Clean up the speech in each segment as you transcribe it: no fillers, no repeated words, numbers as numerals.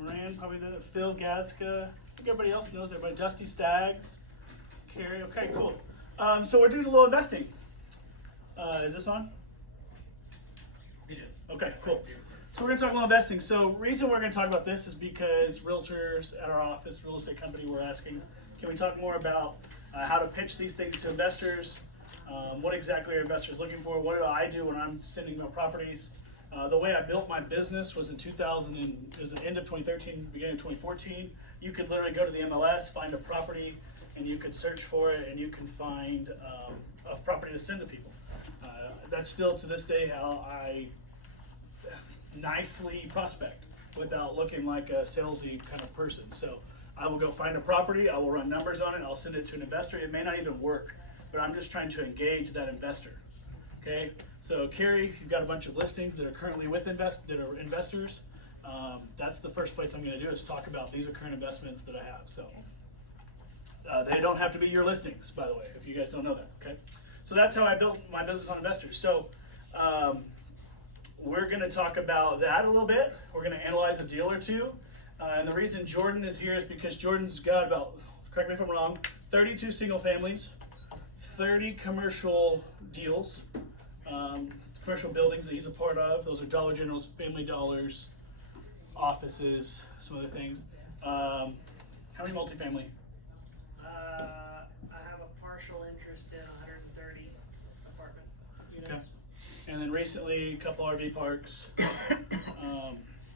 Moran, probably the Phil Gaska. I think everybody else knows everybody. Dusty Staggs, Carrie. Okay, cool. So we're doing a little investing. Is this on? It is. Okay, Yes, cool. I do. So we're going to talk a little investing. So reason we're going to talk about this is because realtors at our office, real estate company, were asking, can we talk more about how to pitch these things to investors? What exactly are investors looking for? What do I do when I'm sending them properties? The way I built my business was in 2000, and it was the end of 2013, beginning of 2014. You could literally go to the MLS, find a property, and you could search for it, and you can find a property to send to people. That's still to this day how I nicely prospect without looking like a salesy kind of person. So I will go find a property, I will run numbers on it, I'll send it to an investor. It may not even work, but I'm just trying to engage that investor. Okay, so Carrie, you've got a bunch of listings that are currently with investors. That's the first place I'm going to do is talk about these are current investments that I have. So they don't have to be your listings, by the way, if you guys don't know that. Okay, so that's how I built my business on investors. So we're going to talk about that a little bit. We're going to analyze a deal or two. And the reason Jordan is here is because Jordan's got about, correct me if I'm wrong, 32 single families, 30 commercial deals, commercial buildings that he's a part of. Those are Dollar Generals, Family Dollars, offices, some other things. How many multifamily? I have a partial interest in 130 apartment units. Okay. And then recently, a couple RV parks.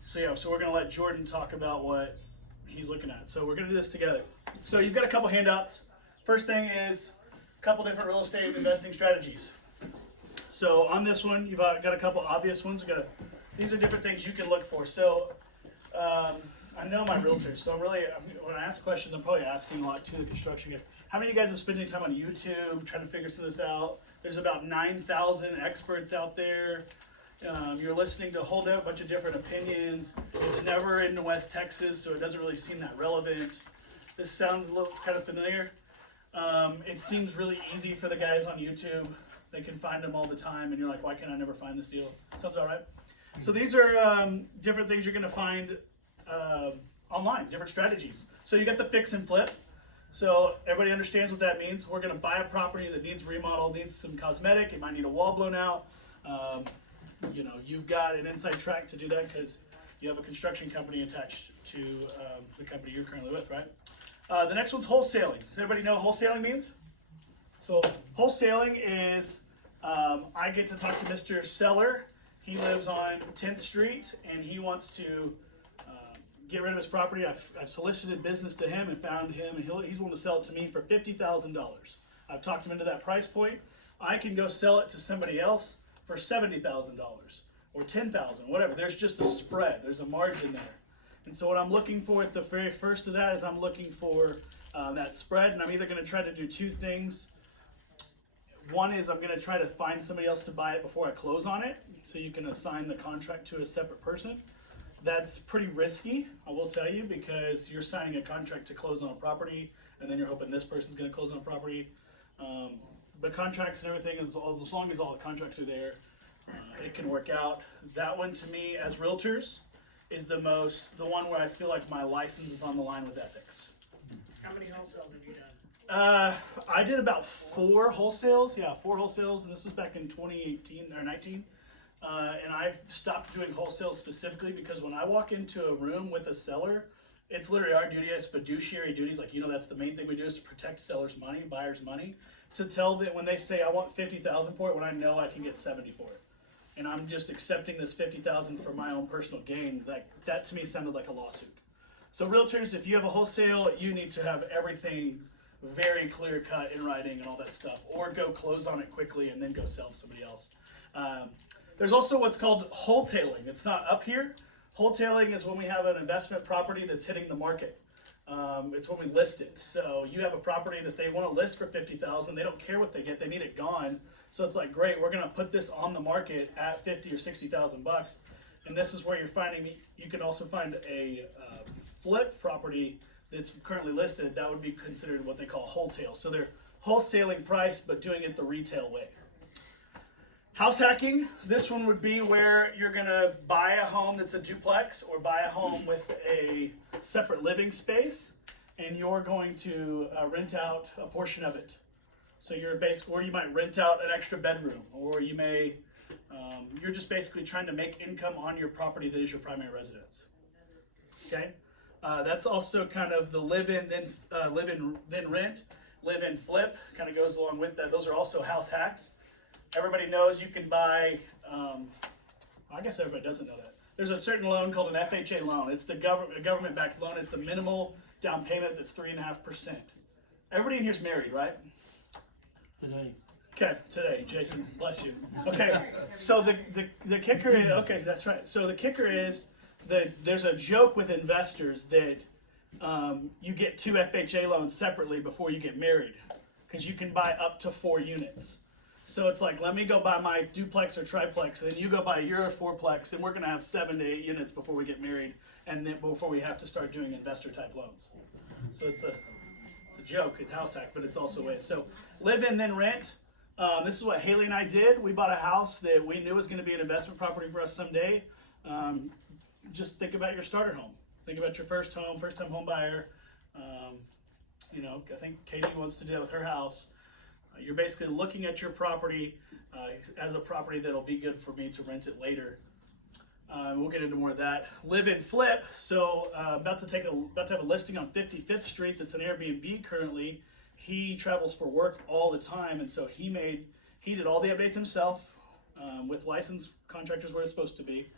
So we're gonna let Jordan talk about what he's looking at. So we're gonna do this together. So you've got a couple handouts. First thing is a couple different real estate investing strategies. So on this one, you've got a couple obvious ones. These are different things you can look for. So I know my realtors, so when I ask questions, I'm probably asking a lot to the construction guys. How many of you guys have spent any time on YouTube trying to figure some of this out? There's about 9,000 experts out there. You're listening to a whole bunch of different opinions. It's never in West Texas, so it doesn't really seem that relevant. This sounds a little kind of familiar. It seems really easy for the guys on YouTube. They can find them all the time, and you're like, why can I never find this deal? Sounds all right. So these are different things you're going to find online, different strategies. So you got the fix and flip. So everybody understands what that means. We're going to buy a property that needs remodel, needs some cosmetic. It might need a wall blown out. You've got an inside track to do that because you have a construction company attached to the company you're currently with, right? The next one's wholesaling. Does everybody know what wholesaling means? So wholesaling is I get to talk to Mr. Seller. He lives on 10th Street and he wants to get rid of his property. I've solicited business to him and found him, and he's willing to sell it to me for $50,000. I've talked him into that price point. I can go sell it to somebody else for $70,000 or $10,000, whatever. There's just a spread. There's a margin there. And so what I'm looking for at the very first of that is I'm looking for that spread, and I'm either going to try to do two things. One is I'm going to try to find somebody else to buy it before I close on it, so you can assign the contract to a separate person. That's pretty risky, I will tell you, because you're signing a contract to close on a property, and then you're hoping this person's going to close on a property. But contracts and everything, as long as all the contracts are there, it can work out. That one, to me, as realtors, is the one where I feel like my license is on the line with ethics. How many wholesales have you done? I did about 4 wholesales. Yeah, 4 wholesales, and this was back in 2018 or 19. And I've stopped doing wholesale specifically because when I walk into a room with a seller, it's literally our duty as fiduciary duties. Like, that's the main thing we do is to protect sellers' money, buyers' money. To tell that when they say I want $50,000 for it, when I know I can get $70,000 for it, and I'm just accepting this $50,000 for my own personal gain, that to me sounded like a lawsuit. So realtors, if you have a wholesale, you need to have everything very clear cut in writing and all that stuff, or go close on it quickly and then go sell to somebody else. There's also what's called wholetailing. It's not up here. Wholetailing is when we have an investment property that's hitting the market. It's when we list it. So you have a property that they want to list for $50,000. They don't care what they get. They need it gone. So it's like, great, we're going to put this on the market at $50,000 or $60,000. And this is where you're finding. You can also find a flip property that's currently listed. That would be considered what they call wholesale. So they're wholesaling price, but doing it the retail way. House hacking, this one would be where you're gonna buy a home that's a duplex or buy a home with a separate living space, and you're going to rent out a portion of it. So you're basically, or you might rent out an extra bedroom, or you may, you're just basically trying to make income on your property that is your primary residence. Okay, that's also kind of the live-in then rent, live-in flip, kind of goes along with that. Those are also house hacks. Everybody knows you can buy, I guess everybody doesn't know that. There's a certain loan called an FHA loan. It's the government-backed loan. It's a minimal down payment that's 3.5%. Everybody in here's married, right? Today. Okay, today, Jason, bless you. Okay, so the kicker is, okay, that's right. So the kicker is that there's a joke with investors that you get 2 FHA loans separately before you get married, because you can buy up to 4 units. So it's like, let me go buy my duplex or triplex, and then you go buy your fourplex, and we're gonna have 7 to 8 units before we get married, and then before we have to start doing investor type loans. So it's a joke, it's house hack, but it's also a way. So live in then rent. This is what Haley and I did. We bought a house that we knew was gonna be an investment property for us someday. Just think about your starter home. Think about your first home, first time home buyer. You know, I think Katie wants to do that with her house. You're basically looking at your property as a property that'll be good for me to rent it later. We'll get into more of that. Live and flip. So about to have a listing on 55th Street that's an Airbnb currently. He travels for work all the time, and so he did all the updates himself with licensed contractors where it's supposed to be.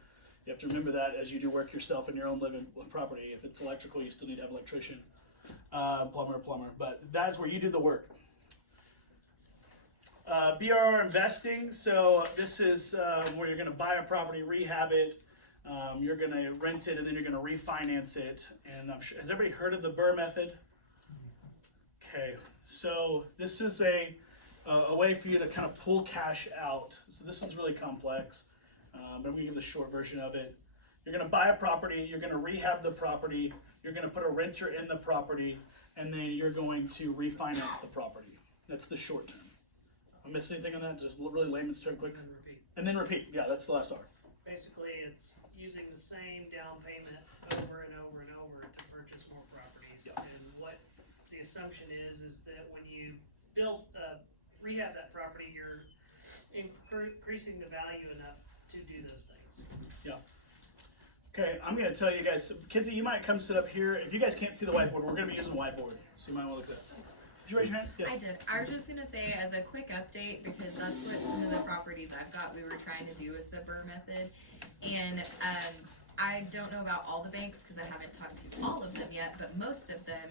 You have to remember that as you do work yourself in your own living property. If it's electrical, you still need to have an electrician, plumber. But that's where you do the work. BRR investing, so this is where you're going to buy a property, rehab it, you're going to rent it, and then you're going to refinance it. And I'm sure, has everybody heard of the BRRRR method? Okay, so this is a way for you to kind of pull cash out. So this one's really complex, but I'm going to give the short version of it. You're going to buy a property, you're going to rehab the property, you're going to put a renter in the property, and then you're going to refinance the property. That's the short term. I missed anything on that? Just really layman's term quick? And repeat. And then repeat. Yeah, that's the last R. Basically, it's using the same down payment over and over and over to purchase more properties. Yeah. And what the assumption is that when you rehab that property, you're increasing the value enough to do those things. Yeah. Okay, I'm going to tell you guys, Kinsey, you might come sit up here. If you guys can't see the whiteboard, we're going to be using whiteboard, so you might want to look at that. Did you raise your hand? Yeah. I did. I was just gonna say as a quick update, because that's what some of the properties I've got we were trying to do is the BRRRR method. And I don't know about all the banks because I haven't talked to all of them yet, but most of them,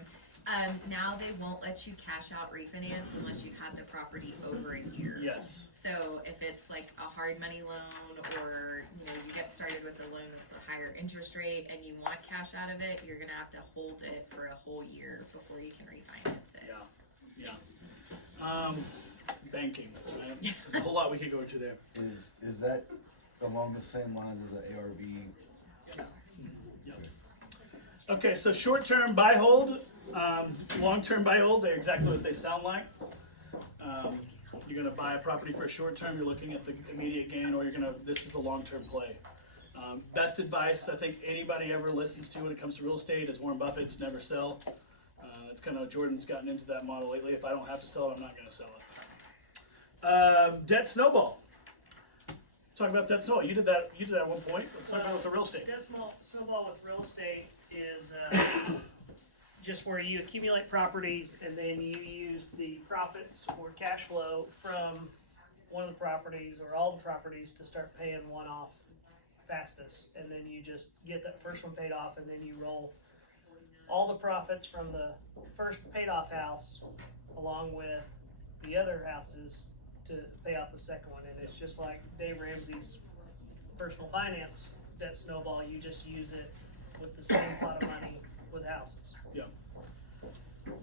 now they won't let you cash out refinance unless you've had the property over a year. Yes. So if it's like a hard money loan, or you know, you get started with a loan that's a higher interest rate and you want cash out of it, you're gonna have to hold it for a whole year before you can refinance it. Yeah. Yeah. Banking. Right? There's a whole lot we could go into there. Is that along the same lines as the ARB? Yeah. Okay, so short-term buy hold, long-term buy hold, they're exactly what they sound like. You're gonna buy a property for a short term, you're looking at the immediate gain, or this is a long-term play. Best advice I think anybody ever listens to when it comes to real estate is Warren Buffett's never sell. It's kind of, Jordan's gotten into that model lately. If I don't have to sell it, I'm not gonna sell it. Debt snowball. Talk about debt snowball. You did that at one point. Let's talk about with the real estate. Debt snowball with real estate is just where you accumulate properties and then you use the profits or cash flow from one of the properties or all the properties to start paying one off fastest. And then you just get that first one paid off, and then you roll all the profits from the first paid off house along with the other houses to pay off the second one. And it's just like Dave Ramsey's personal finance debt snowball. You just use it with the same pot of money with houses. Yeah.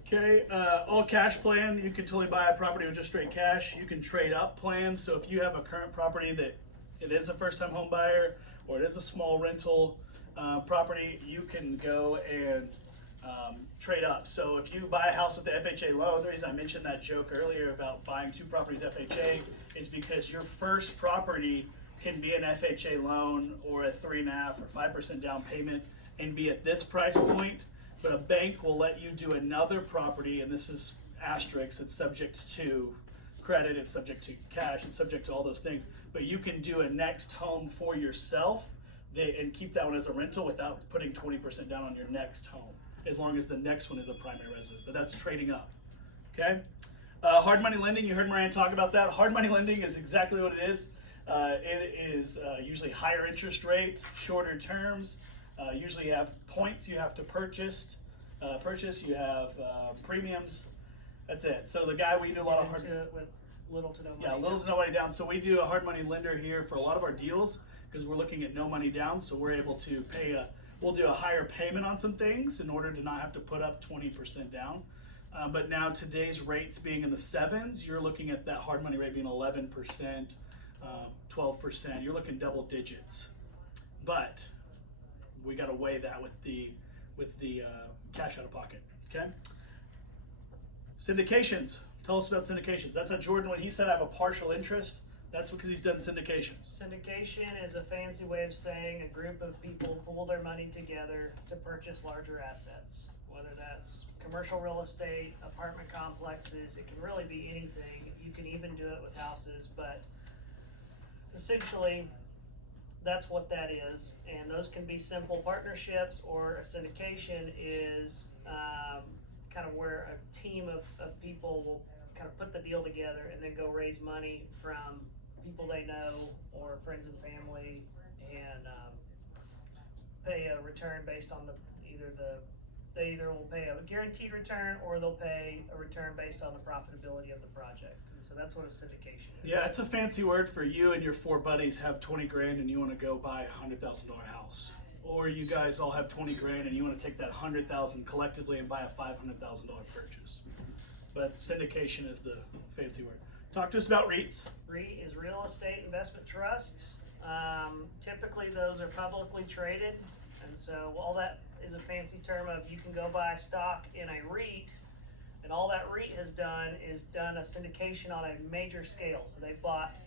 Okay, all cash plan, you can totally buy a property with just straight cash. You can trade up plans. So if you have a current property that it is a first time home buyer or it is a small rental property, you can go and trade up. So if you buy a house with the FHA loan, the reason I mentioned that joke earlier about buying 2 properties FHA is because your first property can be an FHA loan or a 3.5% or 5% down payment and be at this price point, but a bank will let you do another property, and this is asterisk, it's subject to credit, it's subject to cash, it's subject to all those things, but you can do a next home for yourself and keep that one as a rental without putting 20% down on your next home, as long as the next one is a primary residence, but that's trading up, okay? Hard money lending, you heard Marianne talk about that. Hard money lending is exactly what it is. It is usually higher interest rate, shorter terms. Usually you have points you have to purchase. You have premiums. That's it. So the guy we do a lot of hard. Into it with little to no money. Yeah, little to no money down. So we do a hard money lender here for a lot of our deals because we're looking at no money down. So we're able to pay we'll do a higher payment on some things in order to not have to put up 20% down. But now today's rates being in the 7s, you're looking at that hard money rate being 11%, 12%. You're looking double digits. But we got to weigh that with the cash out of pocket. Okay. Syndications. Tell us about syndications. That's how Jordan, when he said I have a partial interest, that's because he's done syndications. Syndication is a fancy way of saying a group of people pool their money together to purchase larger assets, whether that's commercial real estate, apartment complexes. It can really be anything. You can even do it with houses, but essentially that's what that is. And those can be simple partnerships, or a syndication is kind of where a team of people will kind of put the deal together and then go raise money from people they know or friends and family, and pay a return based on they either will pay a guaranteed return or they'll pay a return based on the profitability of the project. And so that's what a syndication is. Yeah, it's a fancy word for you and your 4 buddies have 20 grand and you want to go buy a $100,000 house. Or you guys all have 20 grand and you want to take that 100,000 collectively and buy a $500,000 purchase. But syndication is the fancy word. Talk to us about REITs. REIT is real estate investment trusts. Typically those are publicly traded, and so all that is a fancy term of you can go buy stock in a REIT, and all that REIT has done is done a syndication on a major scale. So they bought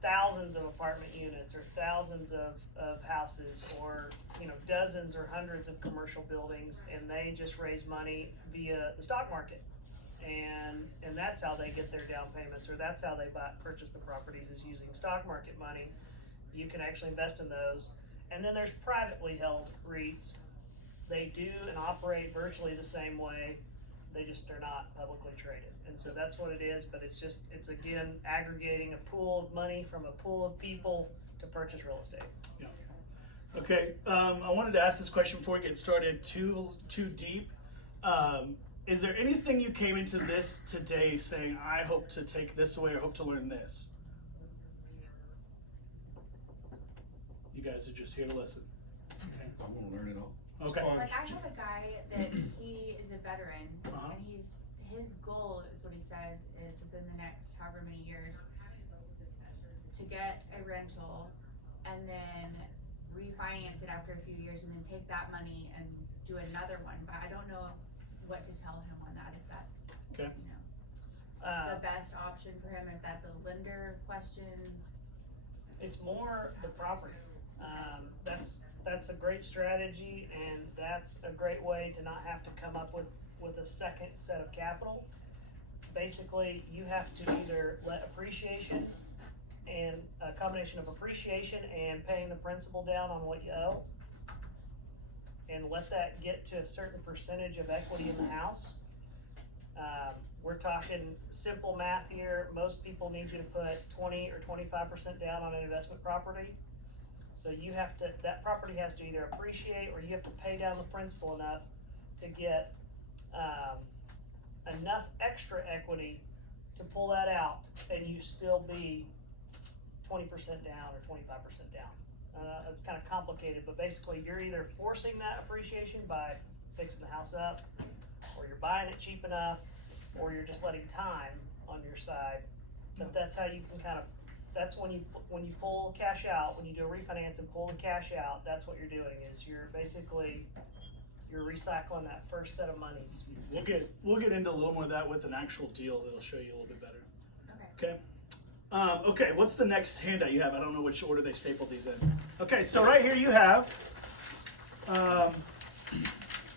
thousands of apartment units or thousands of houses, or dozens or hundreds of commercial buildings, and they just raise money via the stock market. And that's how they get their down payments, or that's how they purchase the properties, is using stock market money. You can actually invest in those. And then there's privately held REITs. They do and operate virtually the same way. They just are not publicly traded. And so that's what it is, but it's again aggregating a pool of money from a pool of people to purchase real estate. Yeah. Okay, I wanted to ask this question before we get started too deep. Is there anything you came into this today saying, I hope to take this away or hope to learn this? You guys are just here to listen. Okay. I want to learn it all. Okay. Like I have a guy that he is a veteran, Uh-huh. and his goal is what he says is within the next however many years to get a rental and then refinance it after a few years and then take that money and do another one. But I don't know what to tell him on that, if that's Okay. the best option for him, if that's a lender question. It's more the property. That's a great strategy, and that's a great way to not have to come up with a second set of capital. Basically, you have to either let appreciation, and a combination of appreciation and paying the principal down on what you owe, and let that get to a certain percentage of equity in the house. We're talking simple math here. Most people need you to put 20 or 25% down on an investment property. So that property has to either appreciate, or you have to pay down the principal enough to get enough extra equity to pull that out, and you still be 20% down or 25% down. It's kind of complicated, but basically you're either forcing that appreciation by fixing the house up, or you're buying it cheap enough, or you're just letting time on your side. But that's how you can that's when you pull cash out, when you do a refinance and pull the cash out, that's what you're doing, is you're basically you're recycling that first set of monies. We'll get into a little more of that with an actual deal that'll show you a little bit better. Okay. Okay. Okay, what's the next handout you have? I don't know which order they stapled these in. Okay, so right here you have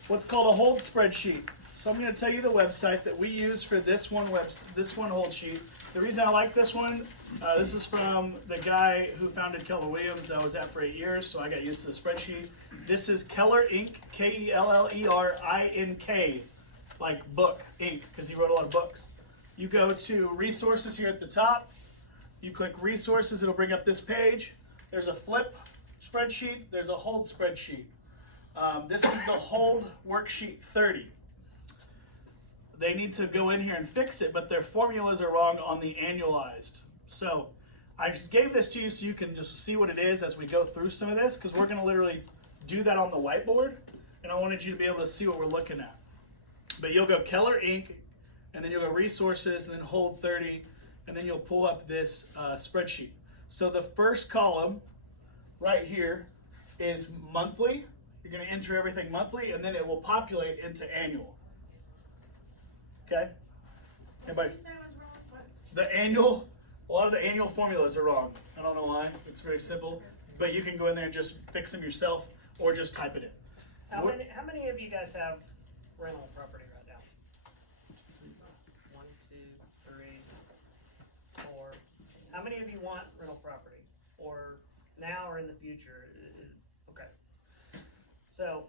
what's called a hold spreadsheet. So I'm going to tell you the website that we use for this one hold sheet. The reason I like this one, this is from the guy who founded Keller Williams that I was at for 8 years, so I got used to the spreadsheet. This is Keller Inc., Kellerink, like book, Inc., because he wrote a lot of books. You go to resources here at the top. You click resources, it'll bring up this page. There's a flip spreadsheet, there's a hold spreadsheet. This is the hold worksheet 30. They need to go in here and fix it, but their formulas are wrong on the annualized. So I just gave this to you so you can just see what it is as we go through some of this, because we're going to literally do that on the whiteboard, and I wanted you to be able to see what we're looking at. But you'll go Keller Inc., and then you'll go resources, and then hold 30, and then you'll pull up this spreadsheet. So the first column right here is monthly. You're going to enter everything monthly, and then it will populate into annual. Okay? Everybody? The annual, a lot of the annual formulas are wrong. I don't know why. It's very simple. But you can go in there and just fix them yourself or just type it in. How many of you guys have rental property right now? 1, 2, 3, 4. How many of you want rental property? Or now or in the future? Okay. So,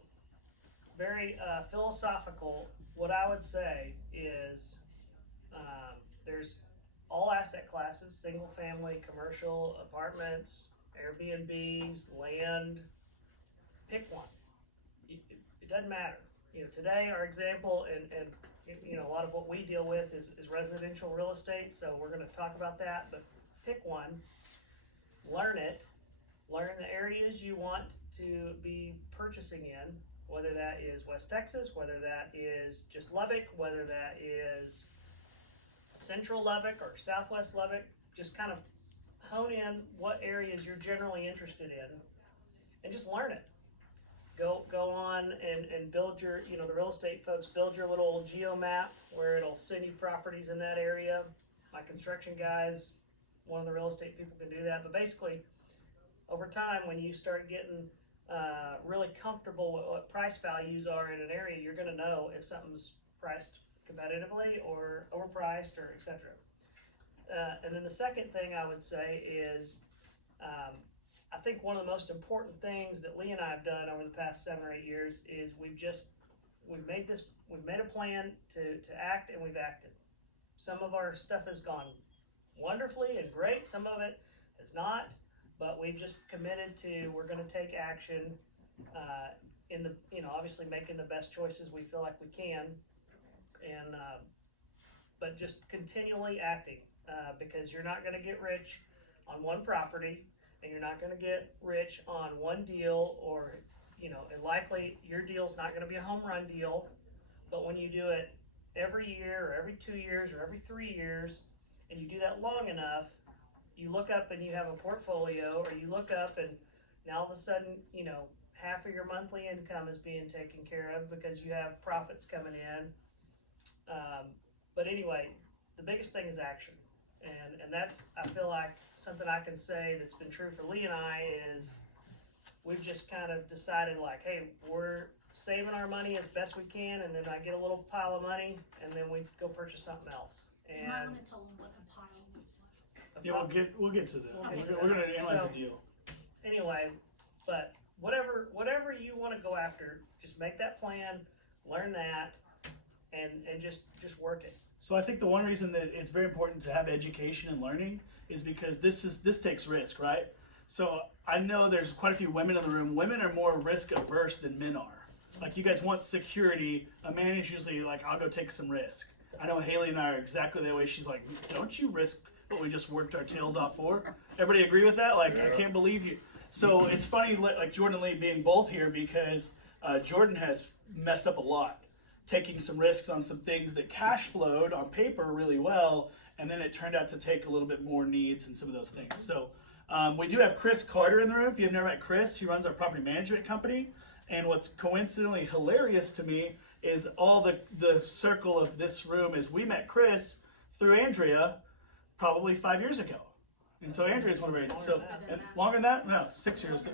very philosophical. What I would say is there's all asset classes, single family, commercial, apartments, Airbnbs, land. Pick one. It doesn't matter. Today our example and a lot of what we deal with is residential real estate, so we're going to talk about that, but pick one, learn it, learn the areas you want to be purchasing in, whether that is West Texas, whether that is just Lubbock, whether that is central Lubbock or southwest Lubbock. Just kind of hone in what areas you're generally interested in and just learn it. Go on and build your, the real estate folks build your little geo map where it'll send you properties in that area. My construction guys, one of the real estate people can do that. But basically, over time, when you start getting really comfortable with what price values are in an area, you're going to know if something's priced competitively or overpriced or etc. And then the second thing I would say is I think one of the most important things that Lee and I have done over the past 7 or 8 years is we've made a plan to act, and we've acted. Some of our stuff has gone wonderfully and great, some of it has not, but we've just committed to we're going to take action in the obviously making the best choices we feel like we can, and but just continually acting because you're not going to get rich on one property. And you're not going to get rich on one deal, or and likely your deal's not going to be a home run deal. But when you do it every year or every 2 years or every 3 years, and you do that long enough, you look up and you have a portfolio, or you look up and now all of a sudden half of your monthly income is being taken care of because you have profits coming in. But anyway, the biggest thing is action. And that's, I feel like, something I can say that's been true for Lee and I is we've just kind of decided like, hey, we're saving our money as best we can, and then I get a little pile of money, and then we go purchase something else. You might And want to tell them what a pile looks like. Yeah, we'll get to that. We'll get to We're that. going to analyze So- the deal. anyway, but whatever you want to go after, just make that plan, learn that, and just work it. So I think the one reason that it's very important to have education and learning is because this takes risk, right? So I know there's quite a few women in the room. Women are more risk averse than men are. Like, you guys want security. A man is usually like, I'll go take some risk. I know Haley and I are exactly that way. She's like, don't you risk what we just worked our tails off for? Everybody agree with that? Like, I can't believe you. So it's funny, like Jordan and Lee being both here, because Jordan has messed up a lot, taking some risks on some things that cash flowed on paper really well, and then it turned out to take a little bit more needs and some of those things. So we do have Chris Carter in the room. If you've never met Chris, he runs our property management company. And what's coincidentally hilarious to me is all the circle of this room is we met Chris through Andrea probably 5 years ago. And so Andrea's one of our agents. So longer than that? No, 6 years.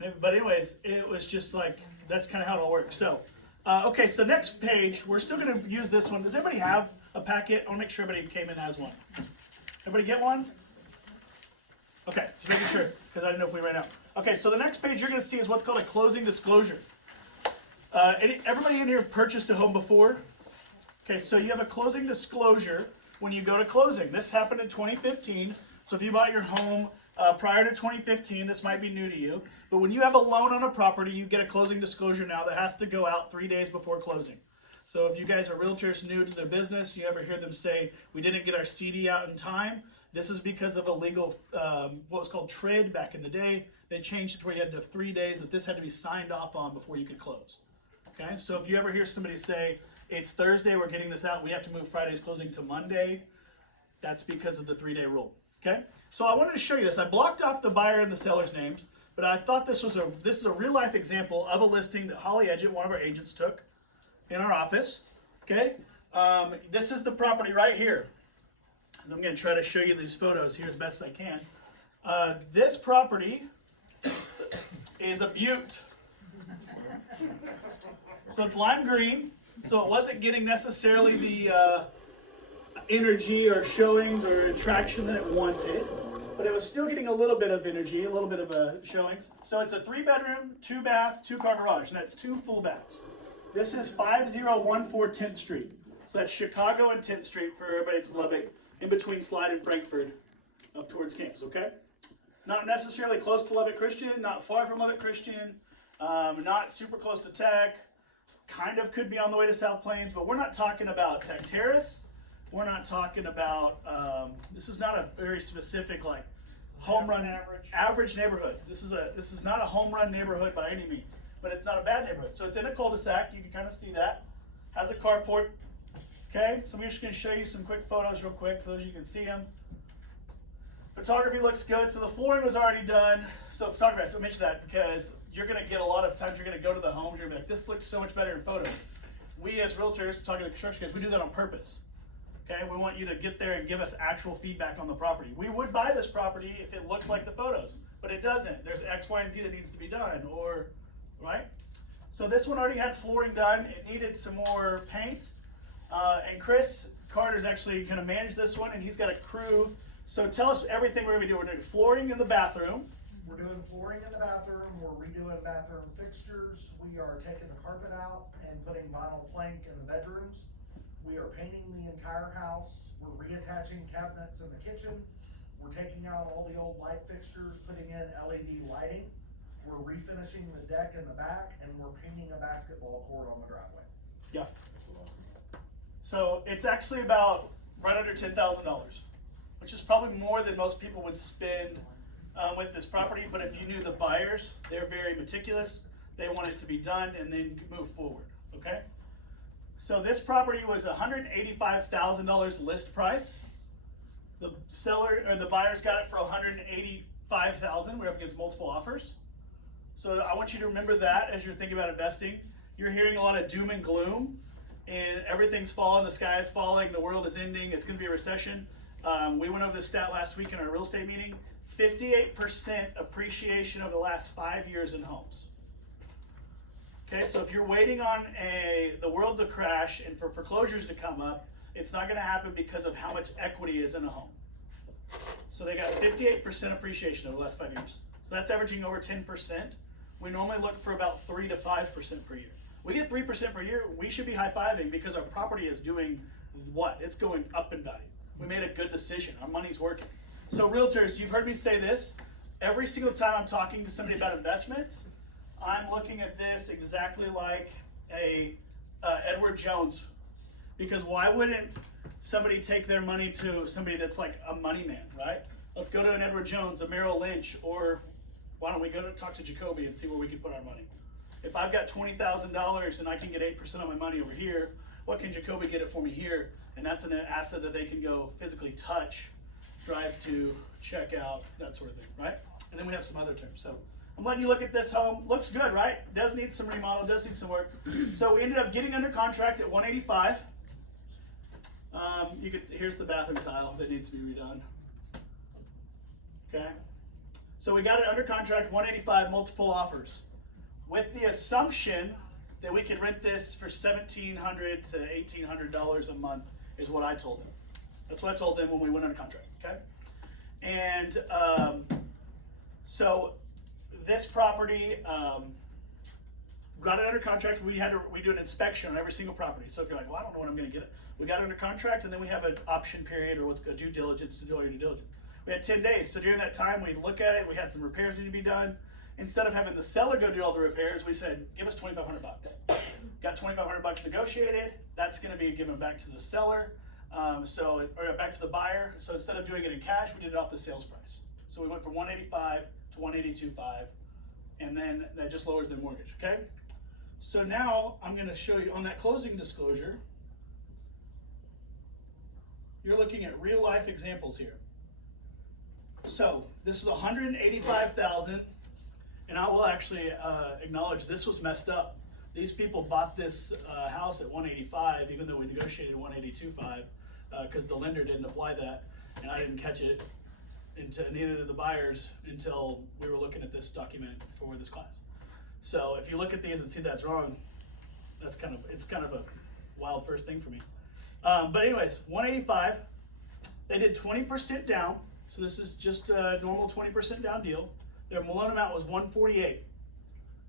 Maybe, but anyways, it was just like, that's kind of how it all works. So, okay, so next page, we're still going to use this one. Does everybody have a packet? I want to make sure everybody came in has one. Everybody get one? Okay, just making sure, because I didn't know if we ran out. Okay, so the next page you're going to see is what's called a closing disclosure. Everybody in here purchased a home before? Okay, so you have a closing disclosure when you go to closing. This happened in 2015, so if you bought your home prior to 2015, this might be new to you. But when you have a loan on a property, you get a closing disclosure now that has to go out 3 days before closing. So if you guys are realtors new to their business, you ever hear them say, we didn't get our CD out in time, this is because of a legal, what was called TRID back in the day. They changed it to where you had to have 3 days that this had to be signed off on before you could close. Okay, so if you ever hear somebody say, it's Thursday, we're getting this out, we have to move Friday's closing to Monday, that's because of the 3-day rule. Okay, so I wanted to show you this. I blocked off the buyer and the seller's names, but I thought this is a real life example of a listing that Holly Edgett, one of our agents, took in our office. Okay, this is the property right here. And I'm going to try to show you these photos here as best I can. This property is a beaut. So it's lime green, so it wasn't getting necessarily the energy or showings or attraction that it wanted, but it was still getting a little bit of energy, a little bit of showings. So it's a 3-bedroom, 2-bath, 2-car garage, and that's 2 full baths. This is 5014 10th Street. So that's Chicago and 10th Street for everybody that's Lubbock, in between Slide and Frankfurt, up towards Camps, okay? Not necessarily close to Lubbock Christian, not far from Lubbock Christian, not super close to Tech, kind of could be on the way to South Plains, but we're not talking about Tech Terrace. We're not talking about, this is not a very specific, like, home run, average neighborhood. This is not a home run neighborhood by any means, but it's not a bad neighborhood. So it's in a cul-de-sac, you can kind of see that. Has a carport. Okay, so I'm just going to show you some quick photos real quick for those you can see them. Photography looks good. So the flooring was already done. So photography, so I mentioned that because you're going to get a lot of times you're going to go to the homes, you're going to be like, this looks so much better in photos. We as realtors, talking to construction guys, we do that on purpose. Okay, we want you to get there and give us actual feedback on the property. We would buy this property if it looks like the photos, but it doesn't. There's X, Y, and Z that needs to be done, or, right? So this one already had flooring done. It needed some more paint. And Chris Carter's actually going to manage this one, and he's got a crew. So tell us everything we're going to do. We're doing flooring in the bathroom. We're doing flooring in the bathroom. We're redoing bathroom fixtures. We are taking the carpet out and putting vinyl plank in the bedrooms. We are painting the entire house. We're reattaching cabinets in the kitchen. We're taking out all the old light fixtures, putting in LED lighting. We're refinishing the deck in the back, and we're painting a basketball court on the driveway. Yeah. So it's actually about right under $10,000, which is probably more than most people would spend with this property. But if you knew the buyers, they're very meticulous. They want it to be done and then move forward. Okay. So this property was $185,000 list price. The seller or the buyers got it for $185,000. We're up against multiple offers. So I want you to remember that as you're thinking about investing. You're hearing a lot of doom and gloom. And everything's falling, the sky is falling, the world is ending, it's going to be a recession. We went over this stat last week in our real estate meeting. 58% appreciation over the last 5 years in homes. Okay, so if you're waiting on the world to crash and for foreclosures to come up, it's not going to happen because of how much equity is in a home. So they got 58% appreciation over the last 5 years. So that's averaging over 10%. We normally look for about 3 to 5% per year. We get 3% per year, we should be high-fiving because our property is doing what? It's going up in value. We made a good decision. Our money's working. So realtors, you've heard me say this. Every single time I'm talking to somebody about investments, I'm looking at this exactly like a Edward Jones. Because why wouldn't somebody take their money to somebody that's like a money man, right? Let's go to an Edward Jones, a Merrill Lynch, or why don't we go to talk to Jacoby and see where we can put our money? If I've got $20,000 and I can get 8% of my money over here, what can Jacoby get it for me here? And that's an asset that they can go physically touch, drive to, check out, that sort of thing, right? And then we have some other terms. So I'm letting you look at this home. Looks good, right? Does need some remodel, does need some work. So we ended up getting under contract at 185. You can see, here's the bathroom tile that needs to be redone. Okay. So we got it under contract, 185, multiple offers, with the assumption that we could rent this for $1,700 to $1,800 a month is what I told them. That's what I told them when we went under contract. Okay. And so this property got it under contract. We do an inspection on every single property. So if you're like, well, I don't know when I'm going to get it, we got it under contract, and then we have an option period, or what's called due diligence, to do all your due diligence. We had 10 days. So during that time, we'd look at it. We had some repairs that need to be done. Instead of having the seller go do all the repairs, we said, give us $2,500. Got $2,500 negotiated. That's going to be given back to the seller, or back to the buyer. So instead of doing it in cash, we did it off the sales price. So we went from 185 to 182.5, and then that just lowers the mortgage. Okay. So now I'm going to show you on that closing disclosure. You're looking at real life examples here. So this is $185,000, and I will actually acknowledge this was messed up. These people bought this house at 185, even though we negotiated 182.5, because the lender didn't apply that, and I didn't catch it. Neither did the buyers until we were looking at this document for this class. So if you look at these and see that's wrong, it's kind of a wild first thing for me. But anyways, 185. They did 20% down. So this is just a normal 20% down deal. Their loan amount was 148.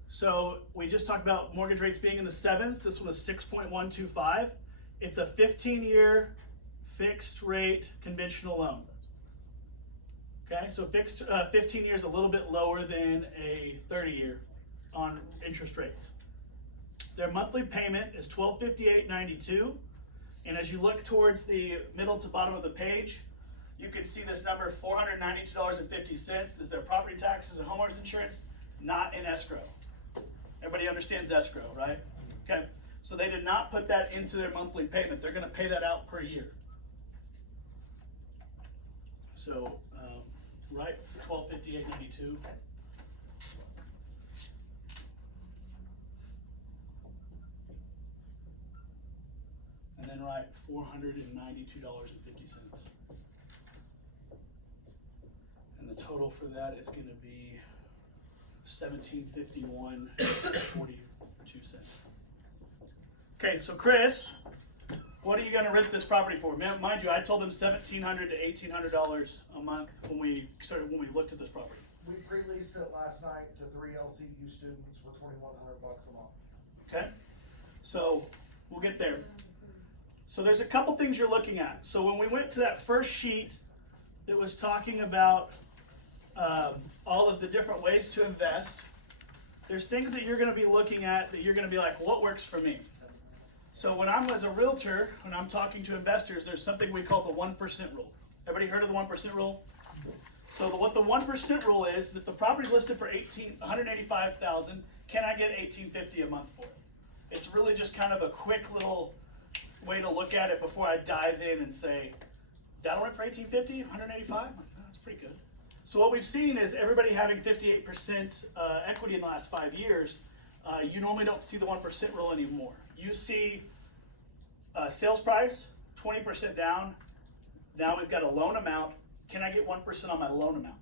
So we just talked about mortgage rates being in the 7s. This one was 6.125. It's a 15-year fixed rate conventional loan. Okay, so fixed 15 years, a little bit lower than a 30-year on interest rates. Their monthly payment is $1,258.92, and as you look towards the middle to bottom of the page, you can see this number, $492.50, is their property taxes and homeowners insurance, not in escrow. Everybody understands escrow, right? Okay, so they did not put that into their monthly payment. They're going to pay that out per year. So, right, $1,258.92. And then write $492.50. And the total for that is going to be $1,751.42. Okay, so Chris, what are you going to rent this property for? Mind you, I told them $1,700 to $1,800 a month when we looked at this property. We pre-leased it last night to 3 LCU students for $2,100 a month. Okay, so we'll get there. So there's a couple things you're looking at. So when we went to that first sheet, it was talking about all of the different ways to invest. There's things that you're going to be looking at that you're going to be like, what works for me? So when I'm as a realtor, when I'm talking to investors, there's something we call the 1% rule. Everybody heard of the 1% rule? So what the 1% rule is, if the property's listed for $185,000, can I get $1,850 a month for it? It's really just kind of a quick little way to look at it before I dive in and say, that'll rent for $1,850, $185? That's pretty good. So what we've seen is everybody having 58% equity in the last 5 years. You normally don't see the 1% rule anymore. You see sales price, 20% down. Now we've got a loan amount. Can I get 1% on my loan amount?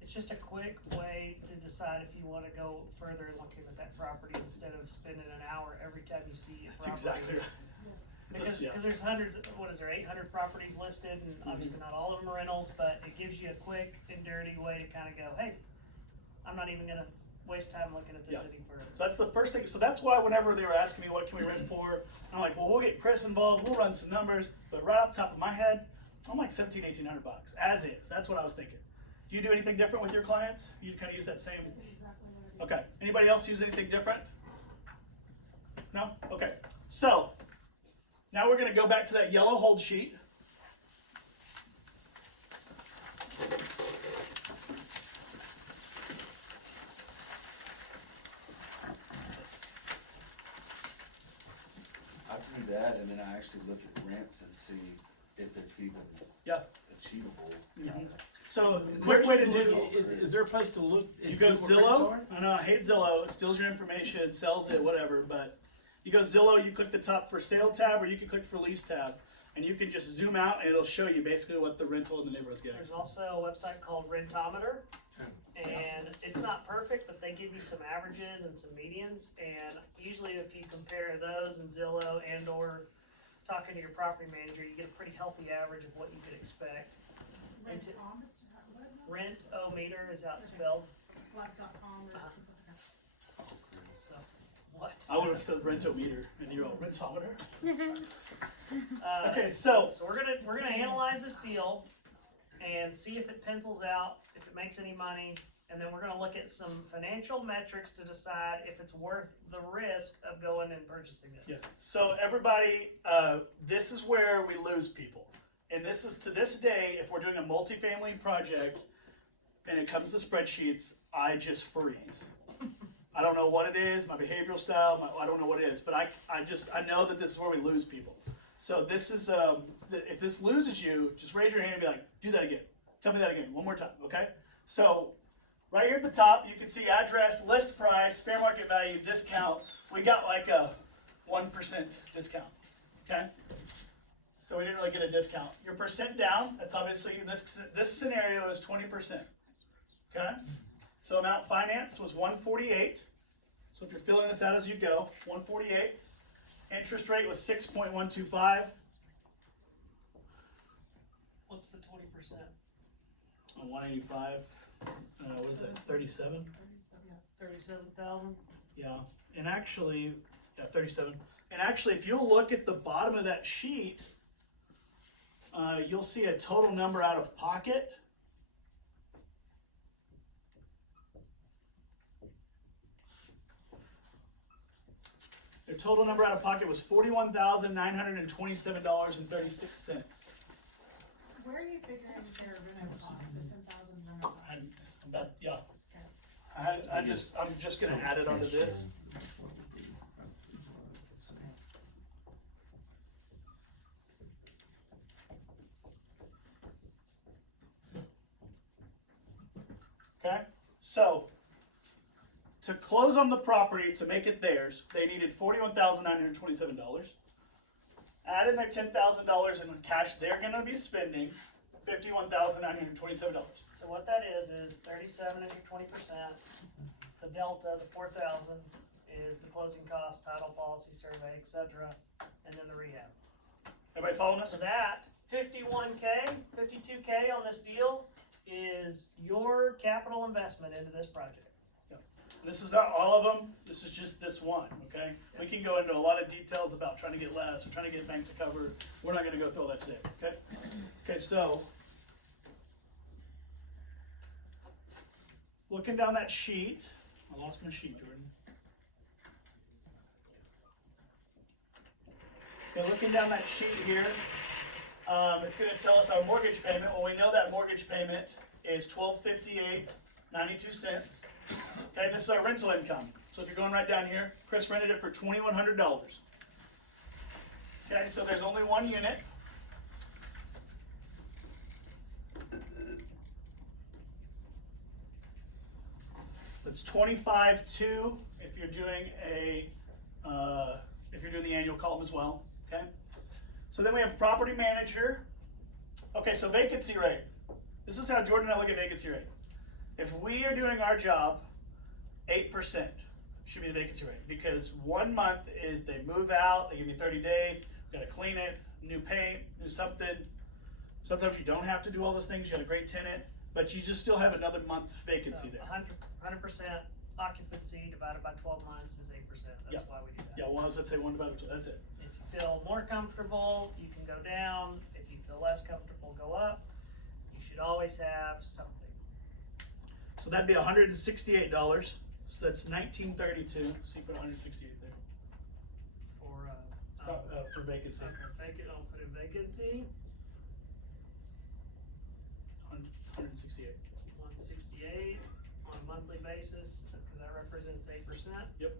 It's just a quick way to decide if you want to go further looking at that property instead of spending an hour every time you see a property. That's exactly right. Because there's hundreds, 800 properties listed, and obviously not all of them are rentals, but it gives you a quick and dirty way to kind of go, hey, I'm not even going to waste time looking at this any further. So that's the first thing. So that's why whenever they were asking me what can we rent for, I'm like, well, we'll get Chris involved, we'll run some numbers, but right off the top of my head, I'm like $1,700-1,800 as is. That's what I was thinking. Do you do anything different with your clients? You kind of use that same? Okay. Anybody else use anything different? No? Okay. So now we're going to go back to that yellow hold sheet. I do that, and then I actually look at rents and see if it's even Yeah. achievable. Mhm. So, quick way to do Is there a place to look and you see go what rates Zillow. are? I know I hate Zillow. It steals your information, sells it, whatever. But you go Zillow, you click the top for sale tab, or you can click for lease tab, and you can just zoom out, and it'll show you basically what the rental in the neighborhood's getting. There's also a website called Rentometer, and it's not perfect, but they give you some averages and some medians, and usually if you compare those and Zillow and or talking to your property manager, you get a pretty healthy average of what you could expect. And to- Rent-O-meter is how it's spelled, Black.com or Uh-huh. so, what? I would have said rentometer, and you're all rentometer. Uh, Okay, so So we're gonna analyze this deal and see if it pencils out, if it makes any money, and then we're gonna look at some financial metrics to decide if it's worth the risk of going and purchasing this. yeah. So everybody, this is where we lose people, and this is to this day. If we're doing a multifamily project and it comes to spreadsheets, I just freeze. I don't know what it is, my behavioral style, I don't know what it is, but I know that this is where we lose people. So this is, if this loses you, just raise your hand and be like, do that again. Tell me that again, one more time, okay? So, right here at the top, you can see address, list price, fair market value, discount. We got like a 1% discount, okay? So we didn't really get a discount. Your percent down, that's obviously, this scenario is 20%, okay? So amount financed was 148. So if you're filling this out as you go, 148. Interest rate was 6.125. What's the 20%? On 185. What is it? 37. 37,000. Yeah. And actually, yeah, 37. And actually, if you'll look at the bottom of that sheet, you'll see a total number out of pocket. Their total number out of pocket was $41,927.36. Where are you figuring their reno cost, the 10,000 reno cost? Yeah. I'm just gonna add it onto this. Okay, so to close on the property to make it theirs, they needed $41,927. Add in their $10,000 in cash they're gonna be spending, $51,927. So what that is 37 is your 20%. The delta, the 4,000, is the closing cost, title, policy, survey, etc., and then the rehab. Everybody following us? So that 51K, 52K on this deal is your capital investment into this project. This is not all of them, this is just this one, okay? We can go into a lot of details about trying to get less, or trying to get bank to cover. We're not gonna go through all that today, okay? Okay, so. Looking down that sheet, I lost my sheet, Jordan. Okay, looking down that sheet here, it's gonna tell us our mortgage payment. Well, we know that mortgage payment is $1258.92. Okay, this is our rental income. So if you're going right down here, Chris rented it for $2,100. Okay, so there's only one unit. That's 25.2 if you're doing the annual column as well. Okay. So then we have property manager. Okay, so vacancy rate. This is how Jordan and I look at vacancy rate. If we are doing our job, 8% should be the vacancy rate, because 1 month is they move out, they give me 30 days, we gotta clean it, new paint, new something. Sometimes you don't have to do all those things, you got a great tenant, but you just still have another month vacancy So there. 100% occupancy divided by 12 months is 8%. That's why we do that. Yeah, well, I was gonna say 1 divided by 2, that's it. If you feel more comfortable, you can go down. If you feel less comfortable, go up. You should always have something. So that'd be $168, so that's $1932, so you put 168 there, for vacancy. I'll put in vacancy, 168. 168 on a monthly basis, because that represents 8%. Yep.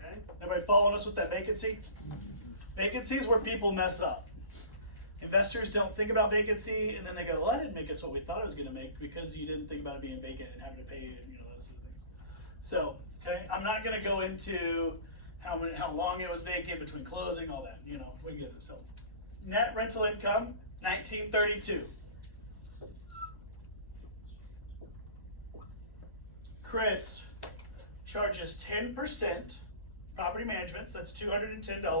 Okay. Everybody following us with that vacancy? Vacancy is where people mess up. investors don't think about vacancy, and then they go, well, that didn't make us what we thought it was gonna make, because you didn't think about it being vacant and having to pay, you know, those sort of things. So, okay, I'm not gonna go into how long it was vacant between closing, all that, you know, we get it, so. Net rental income, 1932. Chris charges 10% property management, so that's $210. No,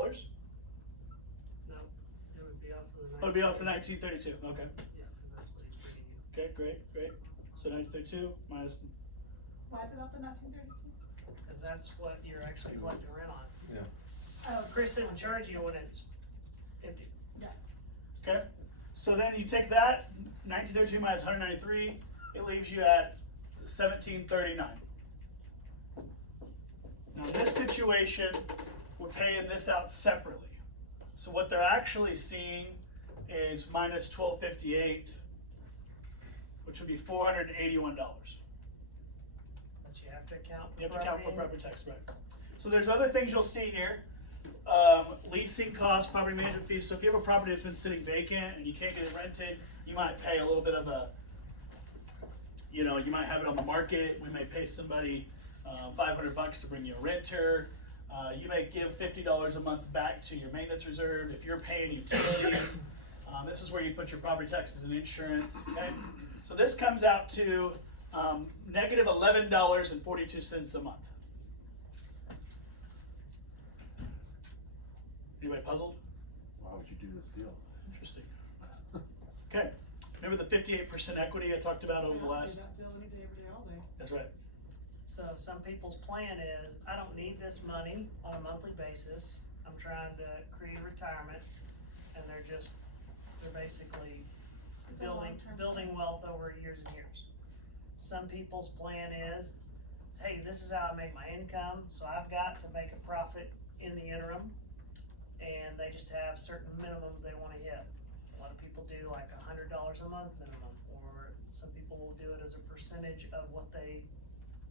it would be off for the. Oh, it'd be off the 1932, okay. Yeah, cause that's what he's bringing you. Okay, great. So 1932 minus, Why is it up to 1932? Cause that's what you're actually collecting rent on. Oh, Chris didn't charge you when it's empty. okay? So then you take that, 1932 minus 193, it leaves you at 1739. Now in this situation, we're paying this out separately. So what they're actually seeing is minus 1258, which would be $481. But you have to account for You have to count for property. property tax, right? So there's other things you'll see here. Leasing costs, property management fees. So if you have a property that's been sitting vacant and you can't get it rented, you might pay a little bit of a, you know, you might have it on the market. We may pay somebody $500 to bring you a renter. You may give $50 a month back to your maintenance reserve. If you're paying utilities, this is where you put your property taxes and insurance. Okay, so this comes out to negative $11.42 a month. Anybody puzzled? Why would you do this deal? Interesting. Okay, remember the 58% equity I talked about over the last? Do that deal any day, every day, all day. That's right. So some people's plan is, I don't need this money on a monthly basis, I'm trying to create retirement, and they're basically It's a long-term building wealth over years and years. Some people's plan is, hey, this is how I make my income, so I've got to make a profit in the interim, and they just have certain minimums they wanna hit. A lot of people do like $100 a month minimum, or some people will do it as a percentage of what they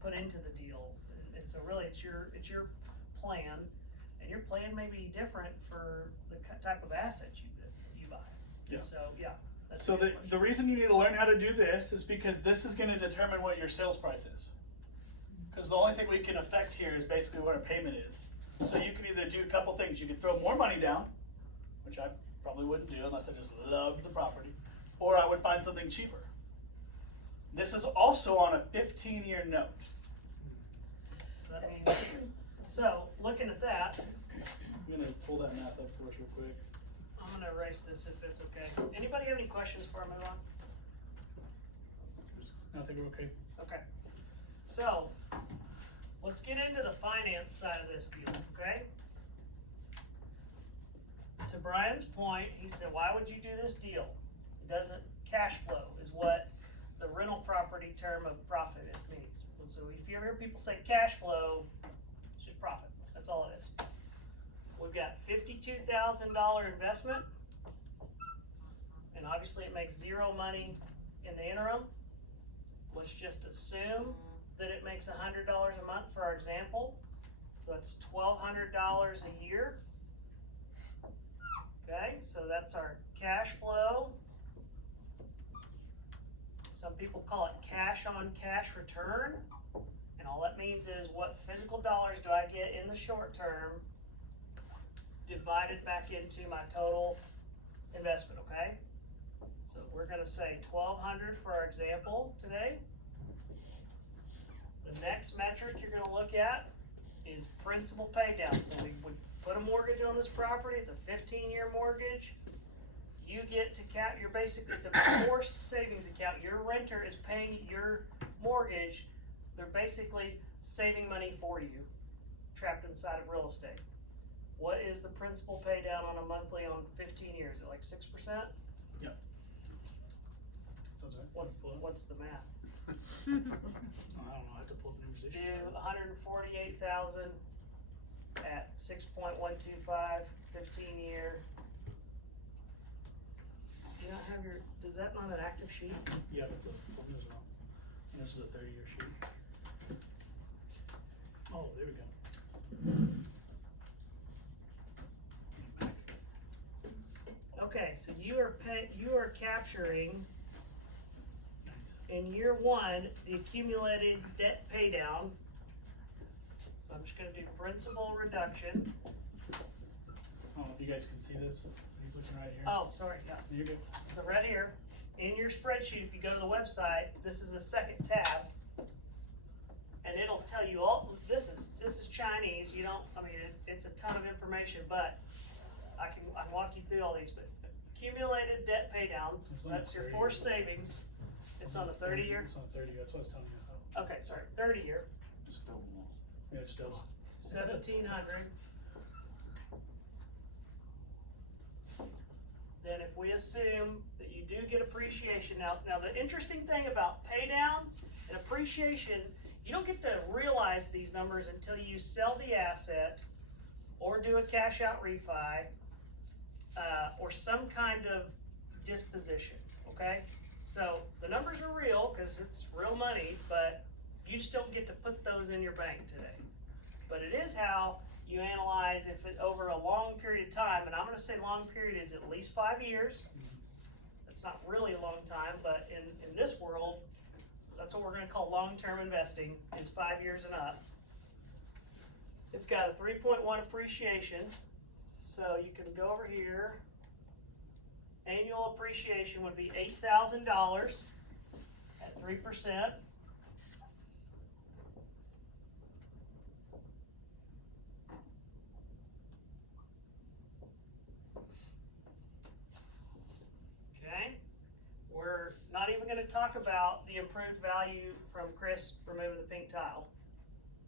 put into the deal. And so really, it's your plan, and your plan may be different for the type of asset you buy. Yeah. And so, yeah. that's a So good the question. reason you need to learn how to do this is because this is gonna determine what your sales price is. Cause the only thing we can affect here is basically what our payment is. So you can either do a couple things. You can throw more money down, which I probably wouldn't do unless I just loved the property, or I would find something cheaper. This is also on a 15-year note. So that means, so looking at that, I'm gonna pull that math up for us real quick. I'm gonna erase this if it's okay. Anybody have any questions before I move on? I think we're okay. Okay. So, let's get into the finance side of this deal, okay? To Brian's point, he said, why would you do this deal? It doesn't, cash flow is what the rental property term of profit means. And so if you ever hear people say cash flow, it's just profit, that's all it is. We've got $52,000 investment, and obviously it makes zero money in the interim. Let's just assume that it makes $100 a month for our example. So that's $1,200 a year. Okay, so that's our cash flow. Some people call it cash on cash return. And all that means is what physical dollars do I get in the short term divided back into my total investment, okay? So we're gonna say 1,200 for our example today. The next metric you're gonna look at is principal pay down. So we would put a mortgage on this property, it's a 15-year mortgage. You get to cap, you're basically, it's a forced savings account. Your renter is paying your mortgage. They're basically saving money for you, trapped inside of real estate. What is the principal pay down on a monthly on 15 years? Is it like 6%? Sounds right. What's the math? I don't know. I have to pull the numbers. Do 148,000 at 6.125, 15 year. Do you not have your, is that not an active sheet? Yeah, but the formulas are wrong. And this is a 30-year sheet. Oh, there we go. Okay, so you are capturing in year one the accumulated debt pay down. So I'm just gonna do principal reduction. I don't know if you guys can see this. He's looking right here. Oh, sorry, yeah. You're good. So right here, in your spreadsheet, if you go to the website, this is the second tab. And it'll tell you all, this is Chinese, you don't, I mean, it's a ton of information, but I can walk you through all these, but accumulated debt pay down, so that's your forced savings. It's on the 30-year. It's on 30. That's what I was telling you. Okay, sorry, 30-year, Yeah, it's double. 1,700. Then if we assume that you do get appreciation, now the interesting thing about pay down and appreciation, you don't get to realize these numbers until you sell the asset or do a cash out refi, or some kind of disposition, okay? So the numbers are real because it's real money, but you just don't get to put those in your bank today. But it is how you analyze if it over a long period of time, and I'm gonna say long period is at least 5 years. That's not really a long time, but in this world, that's what we're gonna call long-term investing, is 5 years and up. It's got a 3.1 appreciation, so you can go over here. Annual appreciation would be $8,000 at 3%. Okay, we're not even gonna talk about the improved value from Chris removing the pink tile.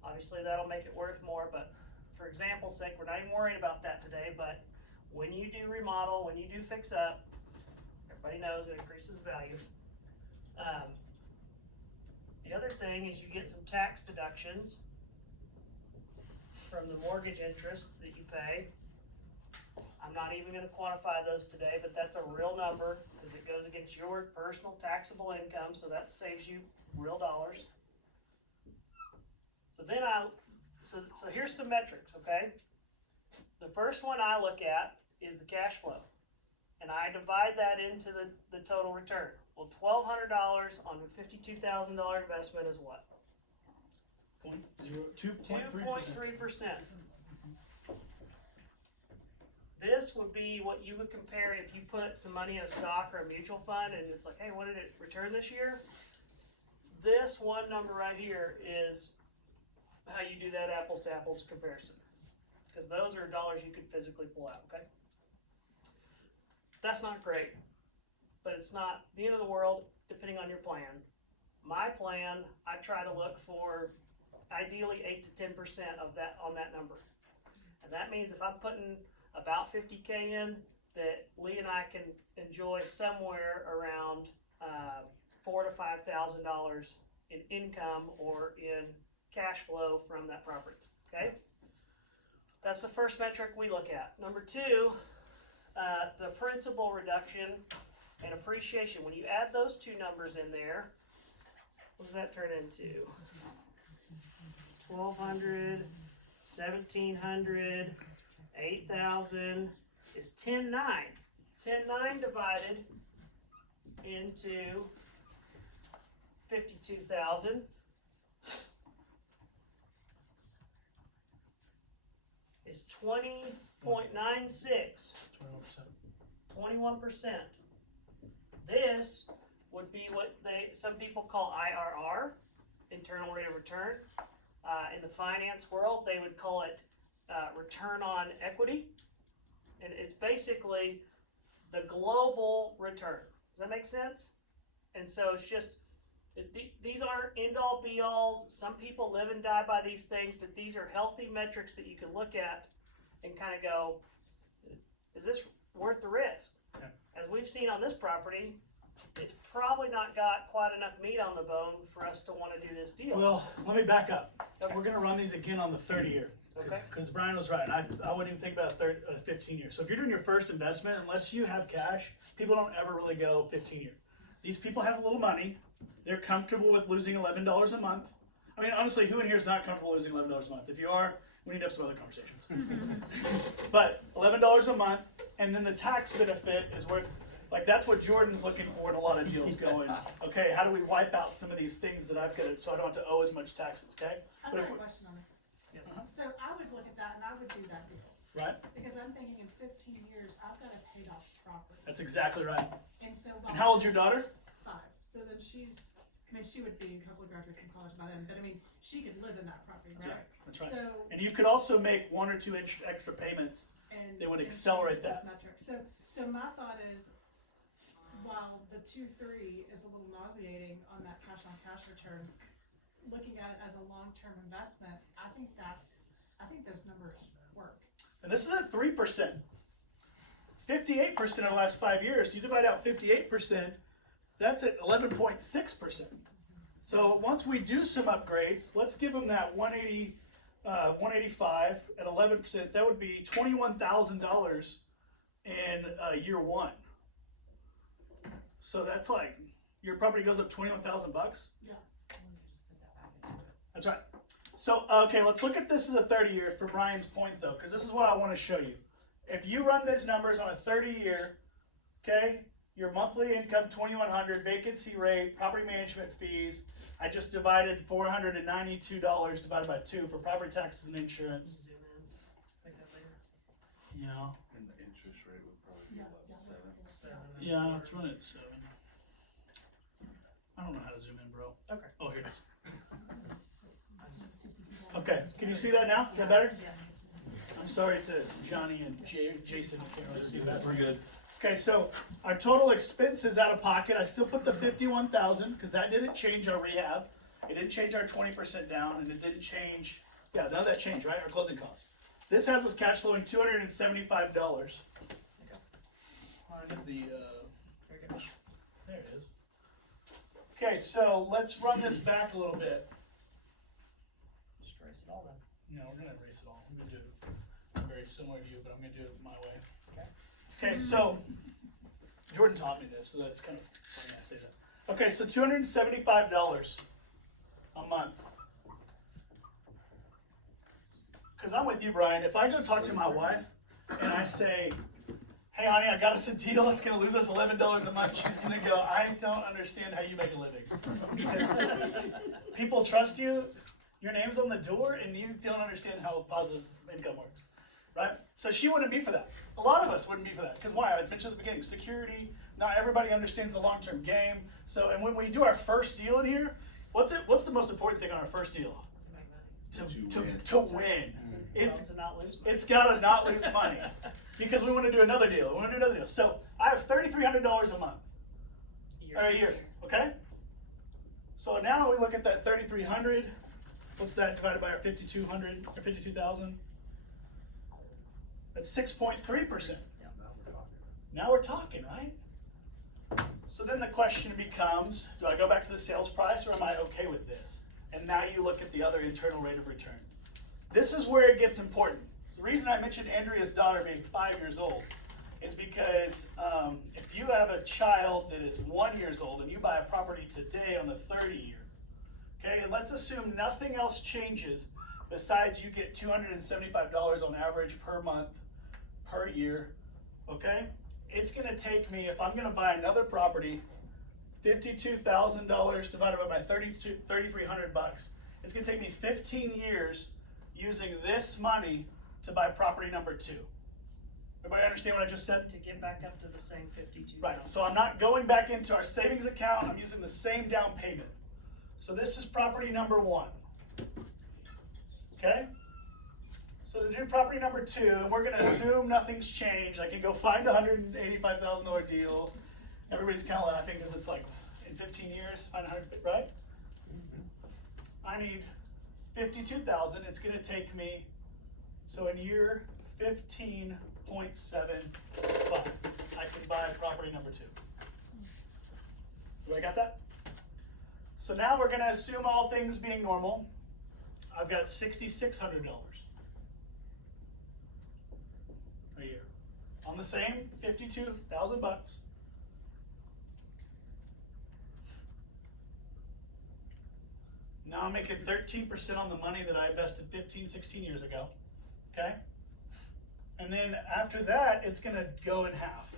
Obviously, that'll make it worth more, but for example's sake, we're not even worried about that today, but when you do remodel, when you do fix up, everybody knows it increases value. The other thing is you get some tax deductions from the mortgage interest that you pay. I'm not even gonna quantify those today, but that's a real number, because it goes against your personal taxable income, so that saves you real dollars. So then so here's some metrics, okay? The first one I look at is the cash flow, and I divide that into the total return. Well, $1,200 on a $52,000 investment is what? 2.3%. This would be what you would compare if you put some money in a stock or a mutual fund, and it's like, hey, what did it return this year? This one number right here is how you do that apples to apples comparison, because those are dollars you could physically pull out, okay? That's not great, but it's not the end of the world depending on your plan. My plan, I try to look for ideally 8 to 10% of that on that number. And that means if I'm putting about 50K in, that Lee and I can enjoy somewhere around $4,000 to $5,000 in income or in cash flow from that property, okay? That's the first metric we look at. Number two, the principal reduction and appreciation. When you add those two numbers in there, what does that turn into? 1,200, 1,700, 8,000 is 10,900. 10,900 divided into 52,000. Is 20.96. 21%. This would be what some people call IRR, internal rate of return. In the finance world, they would call it return on equity, and it's basically the global return. Does that make sense? And so it's just, these aren't end-all be-alls. Some people live and die by these things, but these are healthy metrics that you can look at and kind of go, is this worth the risk? Okay. As we've seen on this property, it's probably not got quite enough meat on the bone for us to want to do this deal. Well, let me back up. We're going to run these again on the 30-year. Okay. Because Brian was right. I wouldn't even think about a 15-year. So if you're doing your first investment, unless you have cash, people don't ever really go 15-year. These people have a little money. They're comfortable with losing $11 a month. I mean, honestly, who in here is not comfortable losing $11 a month? If you are, we need to have some other conversations. But $11 a month, and then the tax benefit is where, like, that's what Jordan's looking for in a lot of deals going. Okay, how do we wipe out some of these things that I've got, so I don't have to owe as much taxes, okay? I've But got if a we- question on this. Yes. So I would look at that and I would do that deal, Right? because I'm thinking in 15 years, I've got a paid off property. That's exactly right. And so. And how old's your daughter? 5, so then I mean, she would be, hopefully graduate from college by then, but I mean, she could live in that property, That's right? right. That's right. So, And you could also make 1 or 2 extra payments. and. They would and accelerate change those that. metrics. So my thought is, while the 2.3 is a little nauseating on that cash on cash return, looking at it as a long-term investment, I think those numbers work. And this is at 3%. 58% in the last 5 years. You divide out 58%, that's at 11.6%. So once we do some upgrades, let's give them that 185 at 11%. That would be $21,000 in year 1. So that's like your property goes up $21,000. Yeah. That's right. So, okay, let's look at this as a 30 year for Brian's point though, because this is what I want to show you. If you run these numbers on a 30 year, okay, your monthly income 2,100, vacancy rate, property management fees, I just divided $492 divided by 2 for property taxes and insurance. Zoom in. Make that later. You know, And the interest rate would probably be Yeah, about yeah, 7. that's- Seven. yeah, let's run it 7. I don't know how to zoom in, bro. Okay. Oh, here it is. I just- Okay, can you see that now? Is that better? Yeah. I'm sorry to Johnny and Jason, I can't really see that. We're good. Okay, so our total expenses out of pocket, I still put the 51,000 because that didn't change our rehab. It didn't change our 20% down, and it didn't change. Yeah, none of that changed, right? Our closing costs. This has us cash flowing $275. Find the There you go. there it is. Okay, so let's run this back a little bit. Just erase it all then. No, we're gonna erase it all. I'm gonna do it very similar to you, but I'm gonna do it my way. Okay. Okay, so Jordan taught me this, so that's kind of funny I say that. Okay, so $275 a month. Cause I'm with you, Brian. If I go talk to my wife and I say, "Hey, honey, I got us a deal. It's gonna lose us $11 a month," she's gonna go, "I don't understand how you make a living." Because people trust you. Your name's on the door, and you don't understand how positive income works, right? So she wouldn't be for that. A lot of us wouldn't be for that. Because why? I mentioned at the beginning, security. Not everybody understands the long-term game. So, and when we do our first deal in here, what's the most important thing on our first deal? To make money. To win. It's To not lose money. it's gotta not lose money because we want to do another deal. We want to do another deal. So I have $3,300 a month or a year. Okay. So now we look at that 3,300. What's that divided by our 5,200 or 52,000? That's 6.3%. Now we're talking, right? So then the question becomes, do I go back to the sales price or am I okay with this? And now you look at the other internal rate of return. This is where it gets important. The reason I mentioned Andrea's daughter being 5 years old is because if you have a child that is 1 year old and you buy a property today on the 30 year, okay, and let's assume nothing else changes besides you get $275 on average per month, per year, okay? It's gonna take me, if I'm gonna buy another property, $52,000 divided by my 3,300 bucks. It's gonna take me 15 years using this money to buy property number 2. Everybody understand what I just said? To get back up to the same 52,000. Right, so I'm not going back into our savings account, I'm using the same down payment. So this is property number 1. Okay? So to do property number 2, and we're gonna assume nothing's changed, I can go find a $185,000 deal. Everybody's kind of laughing because it's like, in 15 years, find 100, right? I need 52,000, it's gonna take me, so in year 15.75, I can buy property number 2. Do I got that? So now we're gonna assume all things being normal. I've got $6,600 a year on the same 52,000 bucks. Now I'm making 13% on the money that I invested 15, 16 years ago. Okay? And then after that, it's gonna go in half.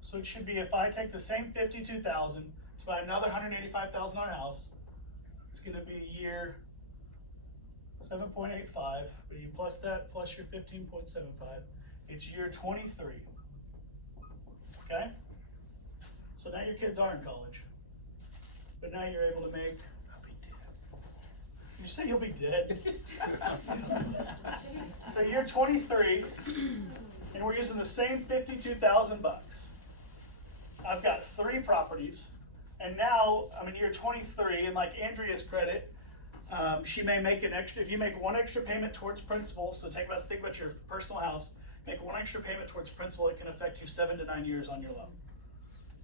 So it should be, if I take the same 52,000 to buy another $185,000 house, it's gonna be year 7.85, but you plus that, plus your 15.75, it's year 23. Okay? So now your kids are in college. But now you're able to make, I'll be dead. You say you'll be dead? So year 23, and we're using the same 52,000 bucks. I've got 3 properties, and now I'm in year 23, and like Andrea's credit, she may make an extra, if you make 1 extra payment towards principal, so think about your personal house, make 1 extra payment towards principal, it can affect you 7 to 9 years on your loan.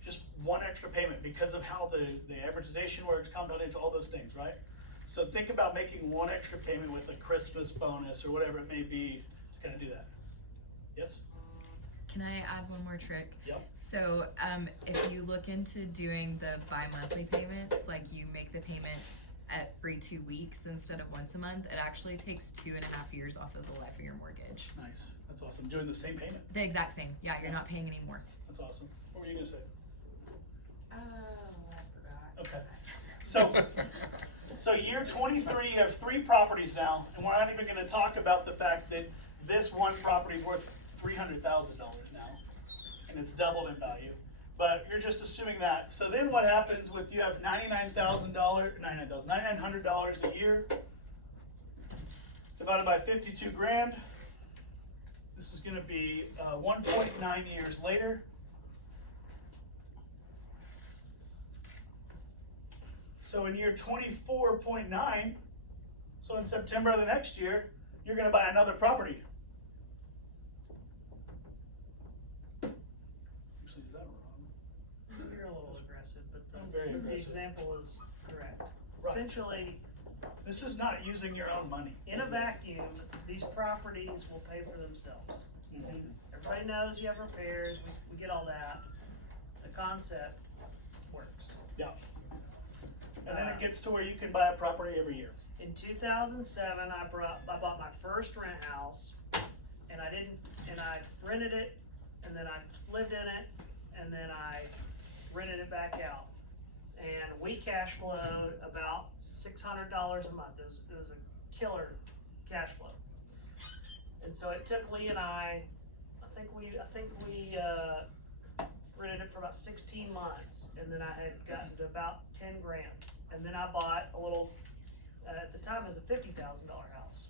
Just 1 extra payment because of how the amortization works, compound into all those things, right? So think about making 1 extra payment with a Christmas bonus or whatever it may be to kind of do that. Yes? Can I add one more trick? Yep. So, if you look into doing the bi-monthly payments, like you make the payment every 2 weeks instead of once a month, it actually takes 2.5 years off of the life of your mortgage. Nice. That's awesome. Doing the same payment. The exact same. Yeah, you're not paying any more. That's awesome. What were you gonna say? Oh, I forgot. Okay. So year 23, you have 3 properties now, and we're not even gonna talk about the fact that this one property is worth $300,000 now, and it's doubled in value. But you're just assuming that. So then what happens with, you have $9,900 a year, divided by 52 grand. This is gonna be 1.9 years later. So in year 24.9, so in September of the next year, you're gonna buy another property. Actually, is that wrong? You're a little aggressive, but I'm very the aggressive. example is correct. Right. Essentially, This is not using your own money. in a is it? vacuum, these properties will pay for themselves. Mhm. Everybody knows you have repairs, we get all that. The concept works. Yeah. And then it gets to where you can buy a property every year. In 2007, I bought my first rent house, and I rented it, and then I lived in it, and then I rented it back out. And we cash flowed about $600 a month. It was a killer cash flow. And so it took Lee and I think we rented it for about 16 months, and then I had gotten to about 10 grand. And then I bought a little, at the time it was a $50,000 house.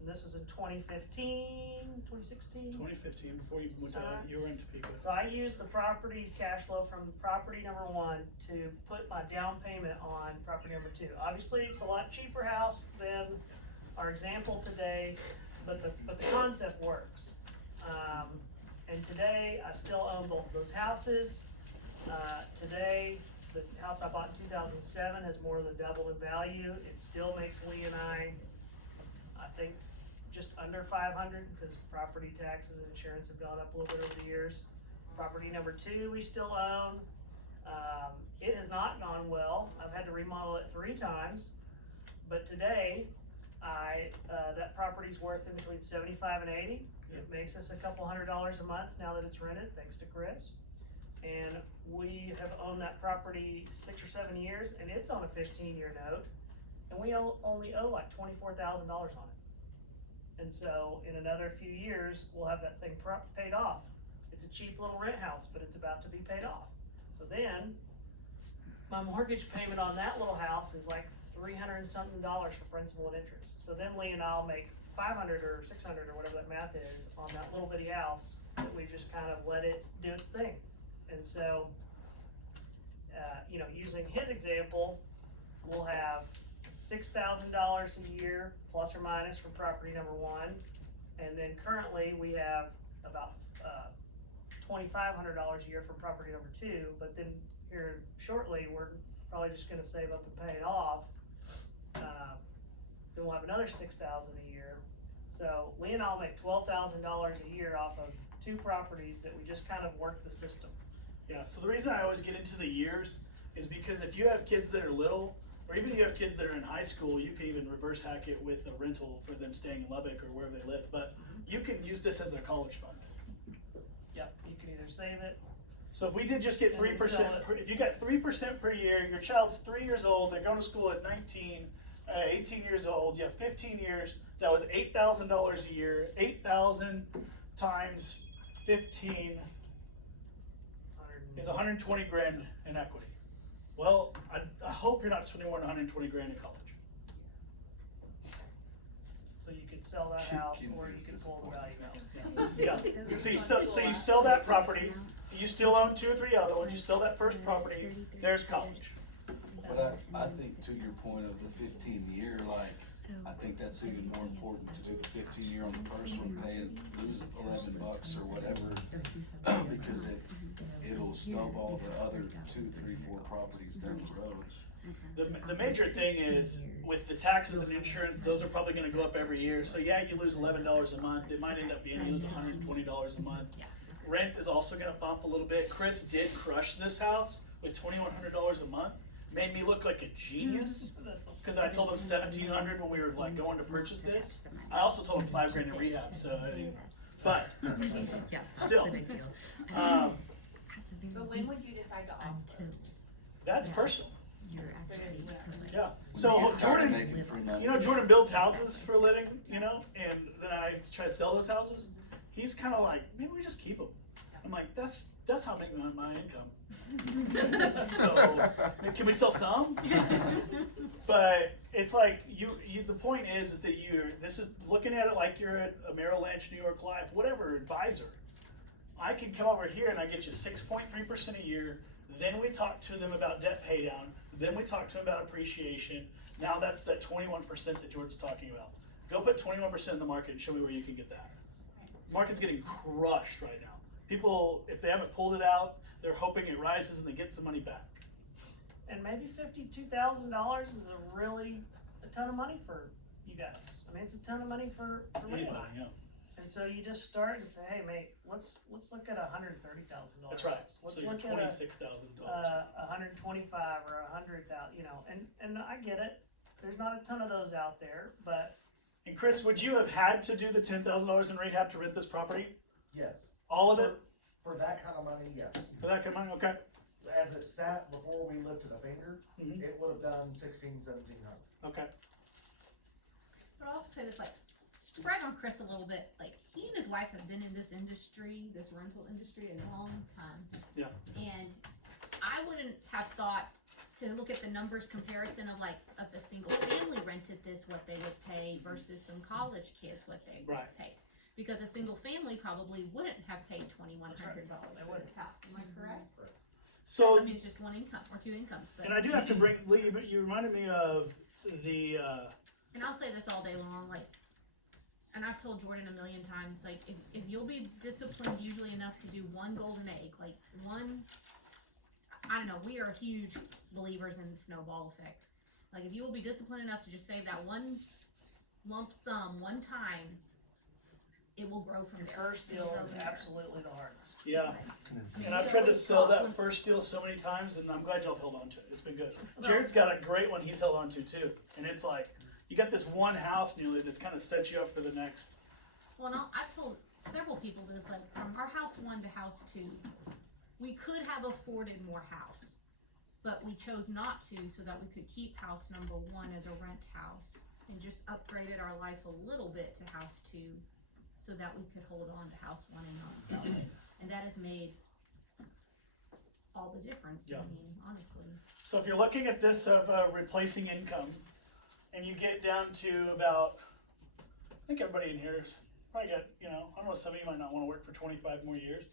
And this was in 2015, 2016. 2015, before you went Sorry. you were in Topeka. So I used the property's cash flow from property number 1 to put my down payment on property number 2. Obviously, it's a lot cheaper house than our example today, but the concept works. And today, I still own both of those houses. Today, the house I bought in 2007 has more than doubled in value. It still makes Lee and I think, just under 500, because property taxes and insurance have gone up a little bit over the years. Property number 2 we still own. It has not gone well. I've had to remodel it 3 times, but today, that property's worth in between 75 and 80. It makes us a couple $100 a month now that it's rented, thanks to Chris. And we have owned that property 6 or 7 years, and it's on a 15-year note, and we only owe like $24,000 on it. And so in another few years, we'll have that thing paid off. It's a cheap little rent house, but it's about to be paid off. So then, my mortgage payment on that little house is like $300 and something for principal and interest. So then Lee and I'll make 500 or 600 or whatever that math is on that little bitty house that we've just kind of let it do its thing. And so, using his example, we'll have $6,000 a year plus or minus for property number 1, and then currently we have about $2,500 a year for property number 2. But then here shortly, we're probably just going to save up and pay it off. Then we'll have another $6,000 a year. So Lee and I'll make $12,000 a year off of 2 properties that we just kind of work the system. Yeah, so the reason I always get into the years is because if you have kids that are little, or even if you have kids that are in high school, you can even reverse hack it with a rental for them staying in Lubbock or wherever they live. But you can use this as their college fund. Yep, you can either save it, So if we did just get And then 3%, sell it. if you got 3% per year, your child's 3 years old, they're going to school at 19, 18 years old, you have 15 years, that was $8,000 a year. 8,000 times 15 is 120 grand in equity. Well, I hope you're not spending more than 120 grand in college. so you could sell that house or you could pull the value out. Yeah. So you sell that property, you still own 2 or 3 other ones, you sell that first property, there's college. But I think to your point of the 15-year, like, I think that's even more important to do the 15-year on the first one, pay it, lose $11 or whatever, because it'll snowball the other 2, 3, 4 properties down the road. The major thing is, with the taxes and insurance, those are probably gonna go up every year, so yeah, you lose $11 a month, it might end up being you lose $120 a month. Rent is also gonna bump a little bit. Chris did crush this house with $2,100 a month, made me look like a genius, cause I told him $1,700 when we were like going to purchase this. I also told him $5 grand in rehab, so, but, Yeah, Still. that's the big deal. um, But when would you decide to offer? that's personal, You're actually to yeah. So Tired of Jordan, making free money. you know, Jordan builds houses for a living, you know, and then I try to sell those houses. He's kind of like, maybe we just keep them. I'm like, that's how I make my income. So, can we sell some? But it's like the point is that this is looking at it like you're at a Merrill Lynch, New York Life, whatever advisor. I can come over here and I get you 6.3% a year. Then we talk to them about debt pay down. Then we talk to them about appreciation. Now that's that 21% that George's talking about. Go put 21% in the market and show me where you can get that. Market's getting crushed right now. People, if they haven't pulled it out, they're hoping it rises and they get some money back. And maybe $52,000 is a ton of money for you guys. I mean, it's a ton of money for Levi. Anybody, yeah. And so you just start and say, hey, mate, let's look at $130,000. That's right. Let's So you're look at $26,000. $125 or $100,000. You know, and I get it. There's not a ton of those out there, but And Chris, would you have had to do the $10,000 in rehab to rent this property? Yes, All of it? for that kind of money, yes. For that kind of money? Okay. As it sat before we lifted a finger, Mhm. it would have done 1,700. Okay. But I'll also say this, like, to brag on Chris a little bit, like, he and his wife have been in this industry, this rental industry, a long time. Yeah. And I wouldn't have thought to look at the numbers comparison of like, if a single family rented this, what they would pay versus some college kids, what they would Right. pay. Because a single family probably wouldn't have paid $2,100 They for wouldn't. this house, am I correct? So, I mean, it's just one income, or 2 incomes, but. and I do have to bring, Lee, but you reminded me of the, And I'll say this all day long, like, and I've told Jordan a million times, like, if you'll be disciplined usually enough to do one golden egg, like one, I don't know, we are huge believers in the snowball effect. Like, if you will be disciplined enough to just save that one lump sum one time, it will grow from your there. first It will deal grow is from there. absolutely the hardest. yeah. I mean, And I've you tried to always sell thought that first deal so many times, and I'm glad y'all held on to it. It's been good. Well- Jared's got a great one he's held on to too. And it's like, you got this one house nearly that's kind of set you up for the next. Well, no, I've told several people this, like, from our house 1 to house 2, we could have afforded more house, but we chose not to so that we could keep house number 1 as a rent house and just upgraded our life a little bit to house 2 so that we could hold on to house 1 and not sell it. And that has made all the difference, Yeah. I mean, honestly. So if you're looking at this of replacing income, and you get down to about, I think everybody in here probably got, you know, I don't know, some of you might not want to work for 25 more years,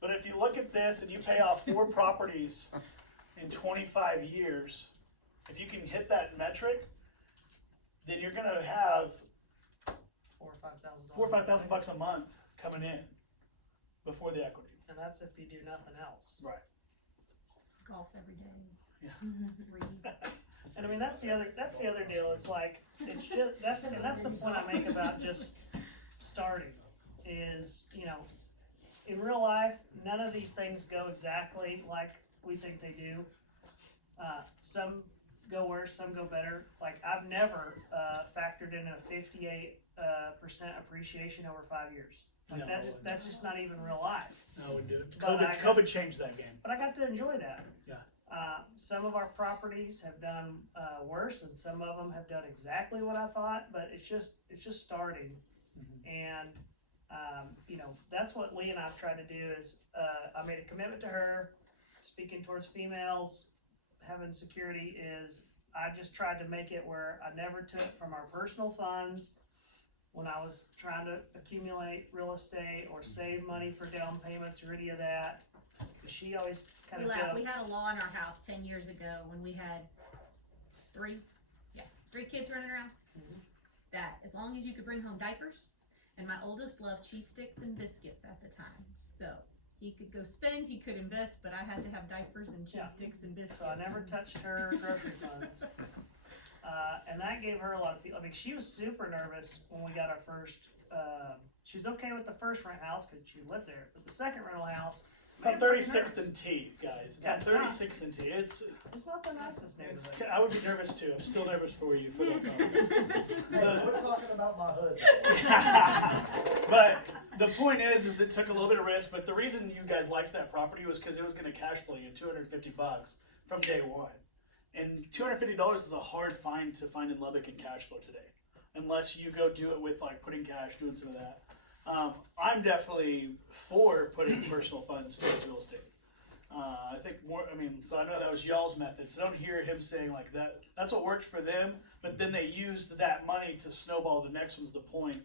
but if you look at this and you pay off 4 properties in 25 years, if you can hit that metric, then you're gonna have $4,000 or $5,000. $4,000 or $5,000 a month coming in before the equity. And that's if you do nothing else. Right. Golf every day. Yeah. Read. And I mean, that's the other deal. It's like, it's just, that's the point I make about just starting is, you know, in real life, none of these things go exactly like we think they do. Some go worse, some go better. Like I've never factored in a 58% appreciation over 5 years. Like No, I wouldn't. that's just not even real life. I would do it. But COVID changed that game. But I got to enjoy that. Yeah. Some of our properties have done worse, and some of them have done exactly what I thought. But it's just starting, and you know, that's what Lee and I've tried to do. Is I made a commitment to her, speaking towards females, having security. Is I just tried to make it where I never took from our personal funds when I was trying to accumulate real estate or save money for down payments or any of that. She always kind We of laugh. We had a law in our house 10 years ago when we had three kids running around. Mhm. That as long as you could bring home diapers, and my oldest loved cheese sticks and biscuits at the time, so he could go spend, he could invest, but I had to have diapers and cheese Yeah. sticks and biscuits. So I never touched her grocery funds. And that gave her a lot of people. I mean, she was super nervous when we got our first. She was okay with the first rent house because she lived there, but the second rental house. It's on made her pretty 36th nervous. and T, guys. It's Yeah, on it's not. 36th and T. It's It's not the nicest neighborhood. I would be nervous too. I'm still nervous for you for that. Hey, quit talking about my hood. But the point is it took a little bit of risk. But the reason you guys liked that property was because it was going to cash flow you $250 from day one, and $250 is a hard find to find in Lubbock in cash flow today, unless you go do it with like putting cash, doing some of that. I'm definitely for putting personal funds towards real estate. I think more. I mean, so I know that was y'all's method. So don't hear him saying like that. That's what worked for them. But then they used that money to snowball. The next one's the point.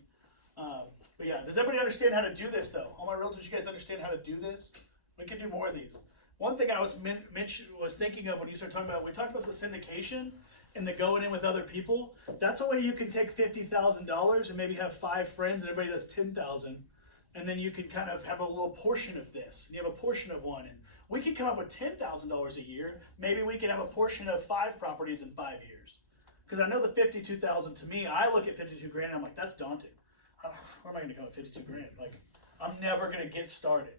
But yeah, does everybody understand how to do this though? All my realtors, you guys understand how to do this? We can do more of these. One thing I was thinking of when you started talking about, we talked about the syndication and the going in with other people. That's a way you can take $50,000 and maybe have 5 friends and everybody does $10,000, and then you can kind of have a little portion of this. You have a portion of one, and we could come up with $10,000 a year. Maybe we could have a portion of 5 properties in 5 years. Because I know the $52,000 to me, I look at 52 grand, I'm like, that's daunting. Where am I going to come with 52 grand? Like, I'm never going to get started.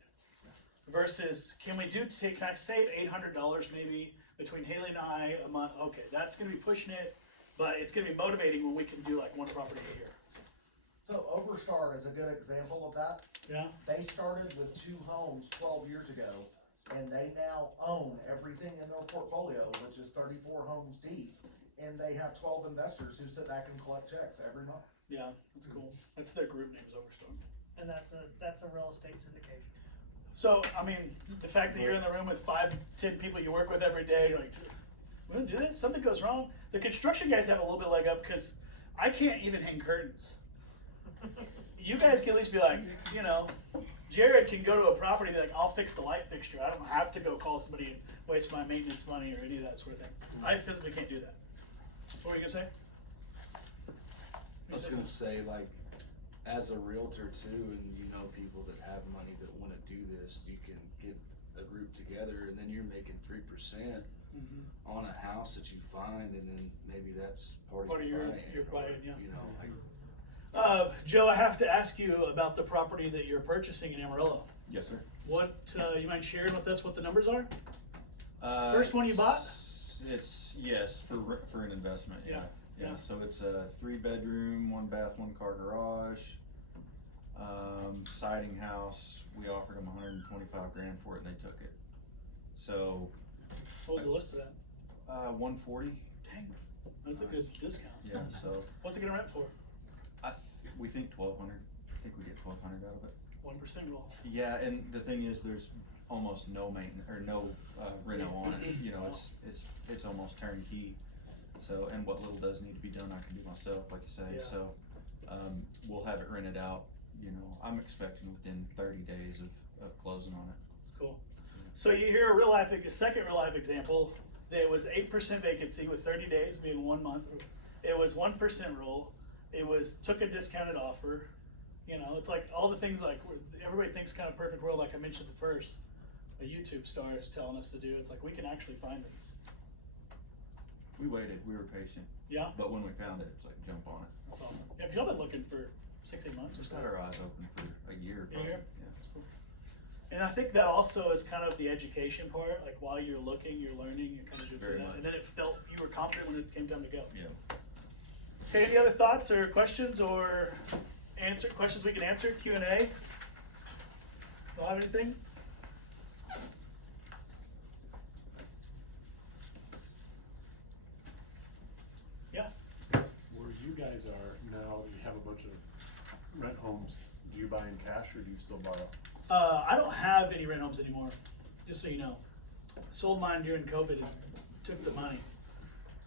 Versus, can I save $800 maybe between Haley and I a month? Okay, that's going to be pushing it, but it's going to be motivating when we can do like one property a year. So Overstar is a good example of that. Yeah. They started with 2 homes 12 years ago, and they now own everything in their portfolio, which is 34 homes deep, and they have 12 investors who sit back and collect checks every month. Yeah, that's cool. That's their group name is Overstar. And that's a real estate syndication. So, I mean, the fact that you're in the room with 5-10 people you work with every day, you're like, we're gonna do this? Something goes wrong? The construction guys have a little bit leg up because I can't even hang curtains. You guys can at least be like, you know, Jared can go to a property and be like, I'll fix the light fixture. I don't have to go call somebody and waste my maintenance money or any of that sort of thing. I physically can't do that. What were you gonna say? I was gonna say, like, as a realtor too, and you know people that have money that wanna do this, you can get a group together and then you're making 3% on a house that you find, and then maybe that's part of your buying, yeah. You know, like, Joe, I have to ask you about the property that you're purchasing in Amarillo. Yes, sir. What, you mind sharing with us what the numbers are? First one you bought? It's yes, for an investment. Yeah. Yeah. So it's a 3-bedroom, 1 bath, 1 car garage, siding house. We offered them 125 grand for it, and they took it. So What was the list of that? 140. Dang, that's a good discount. Yeah. So What's it gonna rent for? we think 1,200. I think we get 1,200 out of it. 1% roll. Yeah, and the thing is, there's almost no maintenance or no reno on it. You know, it's almost turnkey. So, and what little does need to be done, I can do myself, like you say. Yeah. So, we'll have it rented out. You know, I'm expecting within 30 days of closing on it. Cool. So you hear a second real life example. There was 8% vacancy with 30 days being 1 month. It was 1% roll. It took a discounted offer. You know, it's like all the things like everybody thinks kind of perfect world, like I mentioned the first. A YouTube star is telling us to do. It's like we can actually find things. We waited, we were patient. Yeah, But when we found it, it's like jump on it. that's awesome. Yeah, because y'all been looking for 6-8 months or Just so. had our eyes open for a year. A Probably. year? Yeah. And I think that also is kind of the education part. Like while you're looking, you're learning, you're kind of doing Very that, much. and then it felt you were confident when it came time to go. Yeah. Okay, any other thoughts or questions or questions we can answer? Q&A. Don't have anything? Yeah. Where you guys are now, you have a bunch of rent homes. Do you buy in cash or do you still borrow? I don't have any rent homes anymore, just so you know. Sold mine during COVID and took the money.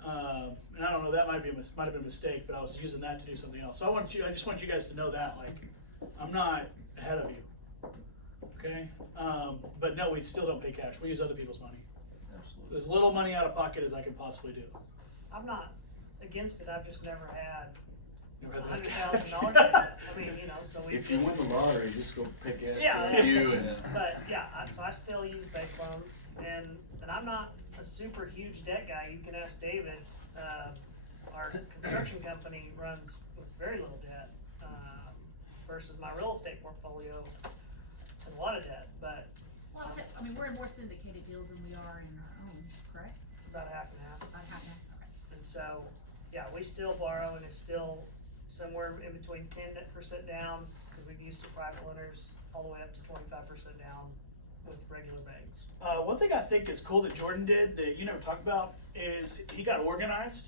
And I don't know, that might have been a mistake, but I was using that to do something else. So I just want you guys to know that, like, I'm not ahead of you. Okay? But no, we still don't pay cash. We use other people's money. Absolutely. As little money out of pocket as I can possibly do. I'm not against it, I've just never had Never had that $100,000. cash. I mean, you know, so we If you just, win the lottery, just go pick it Yeah. for you and. but yeah, so I still use bank loans, and I'm not a super huge debt guy. You can ask David. Our construction company runs with very little debt, versus my real estate portfolio has a lot of debt, but Well, I mean, we're in more syndicated deals than we are in our own, correct? about half and half. About half now, okay. And so, yeah, we still borrow, and it's still somewhere in between 10% down, because we've used some private lenders, all the way up to 25% down with regular banks. One thing I think is cool that Jordan did that you never talked about is he got organized.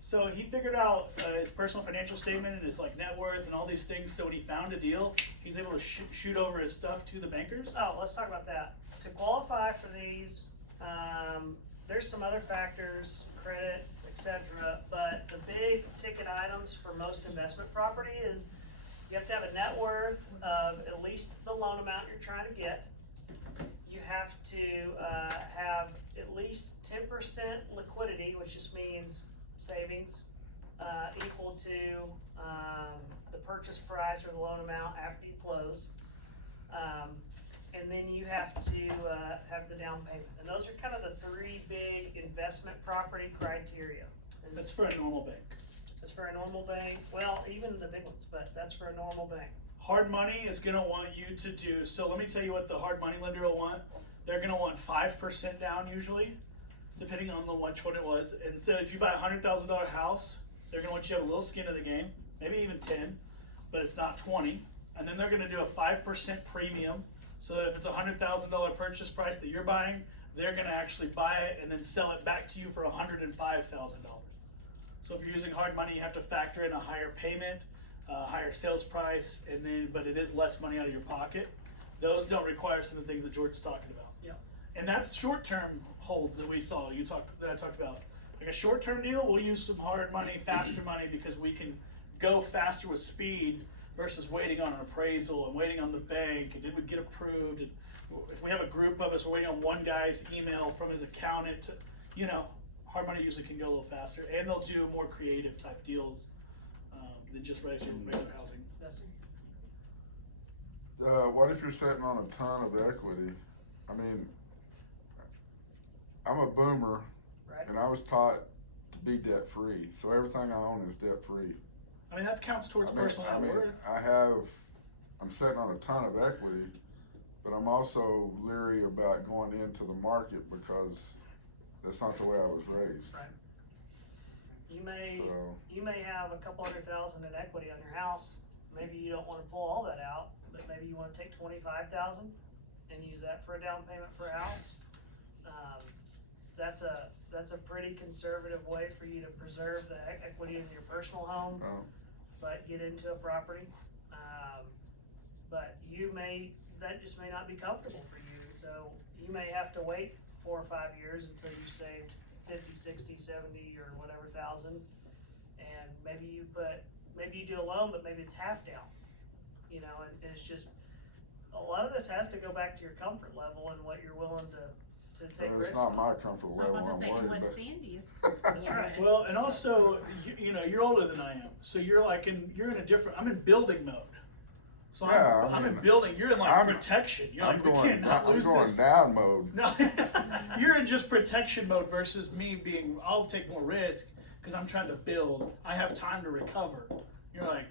So he figured out his personal financial statement and his like net worth and all these things. So when he found a deal, he's able to shoot over his stuff to the bankers. Oh, let's talk about that. To qualify for these, there's some other factors, credit, etc. But the big ticket items for most investment property is you have to have a net worth of at least the loan amount you're trying to get. You have to have at least 10% liquidity, which just means savings equal to the purchase price or the loan amount after you close. And then you have to have the down payment. And those are kind of the three big investment property criteria. And That's for a normal bank. that's for a normal bank. Well, even the big ones, but that's for a normal bank. Hard money is gonna want you to do, so let me tell you what the hard money lender will want. They're gonna want 5% down usually, depending on which one it was. And so if you buy a $100,000 house, they're gonna want you to have a little skin in the game, maybe even 10, but it's not 20. And then they're gonna do a 5% premium, so that if it's a $100,000 purchase price that you're buying, they're gonna actually buy it and then sell it back to you for $105,000. So if you're using hard money, you have to factor in a higher payment, higher sales price, and then, but it is less money out of your pocket. Those don't require some of the things that George's talking about. Yep. And that's short-term holds that we saw, that I talked about. Like a short-term deal, we'll use some hard money, faster money, because we can go faster with speed versus waiting on an appraisal and waiting on the bank, and it would get approved. And if we have a group of us, we're waiting on one guy's email from his accountant to, you know, hard money usually can go a little faster, and they'll do more creative type deals than just regular housing. Dusty? What if you're sitting on a ton of equity? I mean, I'm a boomer, Right? and I was taught to be debt free. So everything I own is debt free. I mean, that counts towards personal net worth. I'm sitting on a ton of equity, but I'm also leery about going into the market because that's not the way I was raised. Right. So, You may have a couple $100,000 in equity on your house. Maybe you don't want to pull all that out, but maybe you want to take $25,000 and use that for a down payment for a house. That's a pretty conservative way for you to preserve the equity in your personal home, but get into a property. But that just may not be comfortable for you, and so you may have to wait 4 or 5 years until you've saved 50, 60, 70 or whatever thousand, and maybe you do a loan, but maybe it's half down, you know, and it's just, a lot of this has to go back to your comfort level and what you're willing to take it's risks not on. my comfort I'm level. about to I'm say, worried, what but Sandy's. That's right. Well, and also, you know, you're older than I am, so you're in a different. I'm in building mode, so Yeah, I'm in mean, building. You're in like I'm- protection. You're I'm like, we going, cannot I'm lose going this. down mode. No, you're in just protection mode versus me being. I'll take more risk because I'm trying to build. I have time to recover. You're like,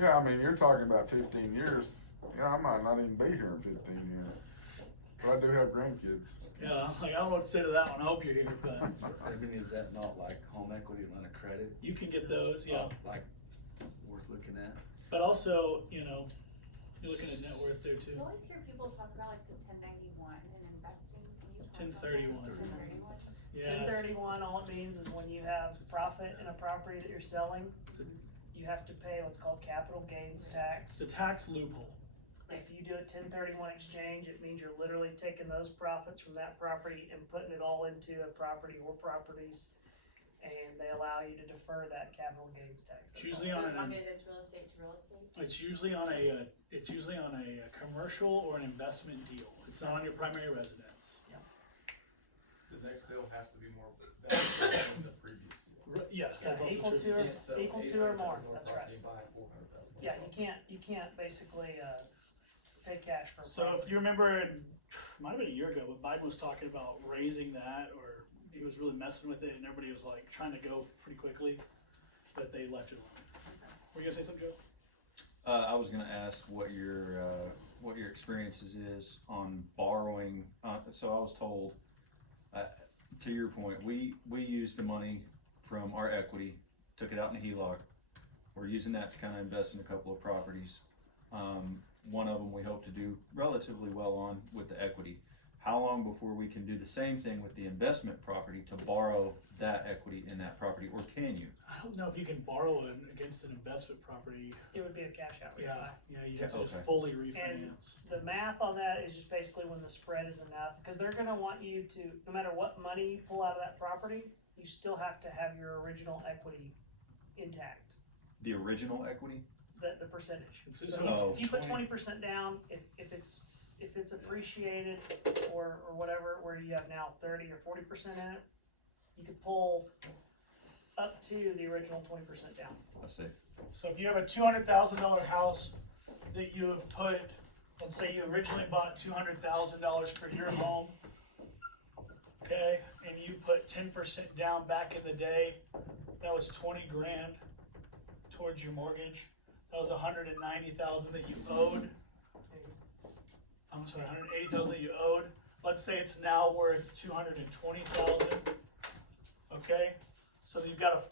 Yeah, I mean, you're talking about 15 years. Yeah, I might not even be here in 15 years. But I do have grandkids. Yeah, like, I don't know what to say to that one, I hope you're here, but I mean, is that not like home equity line of credit? you can get those, yeah. Like, worth looking at? But also, you know, you're looking at net worth there too. I always hear people talk about like the 1091 and investing. Can you talk 1031. about that? 1031? Yeah. 1031, all it means is when you have profit in a property that you're selling, you have to pay what's called capital gains tax. It's a tax loophole. If you do a 1031 exchange, it means you're literally taking those profits from that property and putting it all into a property or properties, and they allow you to defer that capital gains tax. It's That's usually all. on So as long an, as it's real estate to real estate? it's usually on a commercial or an investment deal. It's not on your primary residence. The next deal has to be more valuable than the previous deal. Yeah, that's also Equal true. to equal to or more, that's right. Yeah, you can't basically, pay cash for a So property. if you remember, it might have been a year ago, but Biden was talking about raising that, or he was really messing with it, and everybody was like trying to go pretty quickly, but they left it alone. Were you gonna say something, Joe? I was gonna ask what your experiences is on borrowing, so I was told, to your point, we used the money from our equity, took it out in a HELOC. We're using that to kinda invest in a couple of properties. One of them we hope to do relatively well on with the equity. How long before we can do the same thing with the investment property to borrow that equity in that property, or can you? I don't know if you can borrow it against an investment property. It would be a cash out refi. Yeah, you have to Okay. fully And refinance. the math on that is just basically when the spread is enough, because they're gonna want you to, no matter what money you pull out of that property, you still have to have your original equity intact, The original equity? the percentage. So So if you put 20 20% down, if it's appreciated or whatever, where you have now 30 or 40% in it, you could pull up to the original 20% down. I see. So if you have a $200,000 house that you have put, let's say you originally bought $200,000 for your home, okay, and you put 10% down back in the day, that was 20 grand towards your mortgage. That was 190,000 that you owed. I'm sorry, 180,000 that you owed. Let's say it's now worth 220,000. Okay, so you've got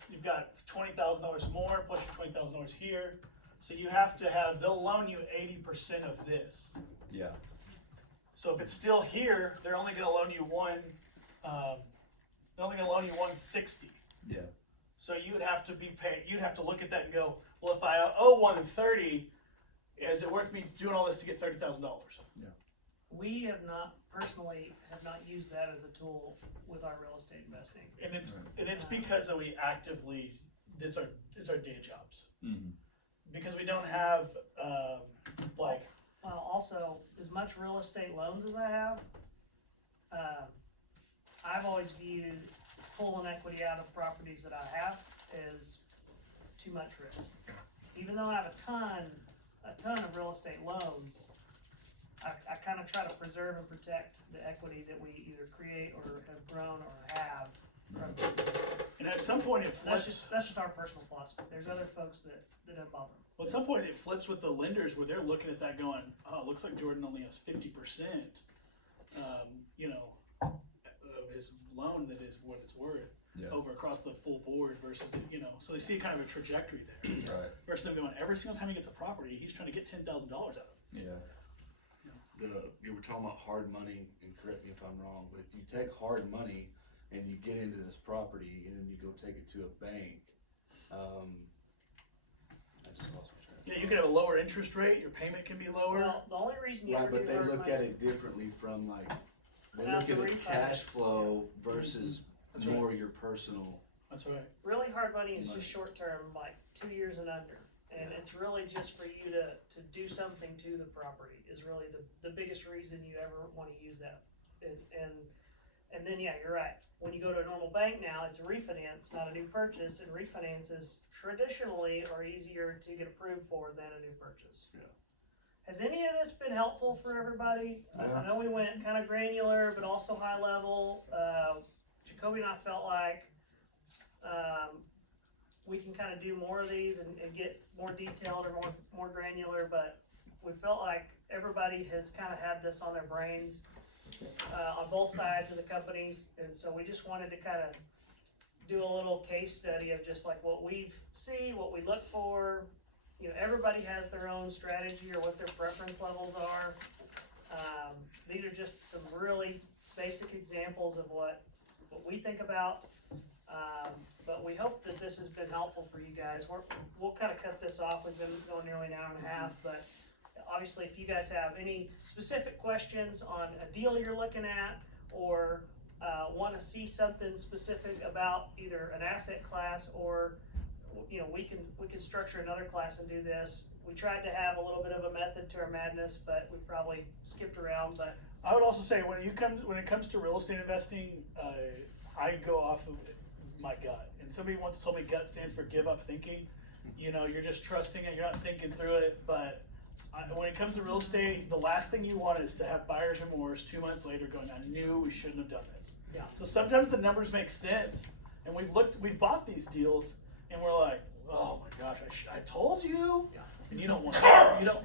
$20,000 more plus your $20,000 here. So you have to have, they'll loan you 80% of this. Yeah. So if it's still here, they're only going to loan you they're only going to loan you 160. Yeah. So you would have to be paid. You'd have to look at that and go, well, if I owe 130, is it worth me doing all this to get $30,000? We have not used that as a tool with our real estate investing. And it's because we actively it's our day jobs, Mm-hmm. because we don't have like Well, also, as much real estate loans as I have, I've always viewed pulling equity out of properties that I have as too much risk. Even though I have a ton of real estate loans, I kind of try to preserve and protect the equity that we either create or have grown or have from. and at some point it flips. That's just our personal philosophy. There's other folks that have bought them. Well, at some point it flips with the lenders where they're looking at that going, oh, it looks like Jordan only has 50%, of his loan that is what it's worth Yeah. over across the full board versus, so they see kind of a trajectory there. Right. Versus them going, every single time he gets a property, he's trying to get $10,000 out of it. Yeah. You were talking about hard money, and correct me if I'm wrong, but if you take hard money and you get into this property and then you go take it to a bank, I just lost my track. Yeah, you could have a lower interest rate, your payment can be lower. Well, the only reason you Right, ever but do they hard look money- at it differently from like, they That's look a at the refinance. cash flow versus That's more your personal. That's right. really hard money is Money. just short term, like 2 years and under. And it's really just for you to do something to the property is really the biggest reason you ever want to use that. And then, yeah, you're right. When you go to a normal bank now, it's a refinance, not a new purchase, and refinances traditionally are easier to get approved for than a new purchase. Yeah. Has any of this been helpful for everybody? I Yeah. know we went kind of granular, but also high level. Jacoby and I felt like we can kind of do more of these and get more detailed or more granular, but we felt like everybody has kind of had this on their brains. on both sides of the companies, and so we just wanted to kind of do a little case study of just like what we see, what we look for. You know, everybody has their own strategy or what their preference levels are. These are just some really basic examples of what we think about. But we hope that this has been helpful for you guys. We'll kind of cut this off. We've been going nearly an hour and a half, but obviously if you guys have any specific questions on a deal you're looking at, or want to see something specific about either an asset class, or you know, we can structure another class and do this. We tried to have a little bit of a method to our madness, but we probably skipped around. But I would also say when it comes to real estate investing, I go off of my gut. And somebody once told me gut stands for give up thinking. You know, you're just trusting it, you're not thinking through it. But when it comes to real estate, the last thing you want is to have buyer's remorse 2 months later going, I knew we shouldn't have done this. yeah, So sometimes the numbers make sense, and we've bought these deals, and we're like, oh my gosh, I told you, Yeah. and you don't want to. You don't.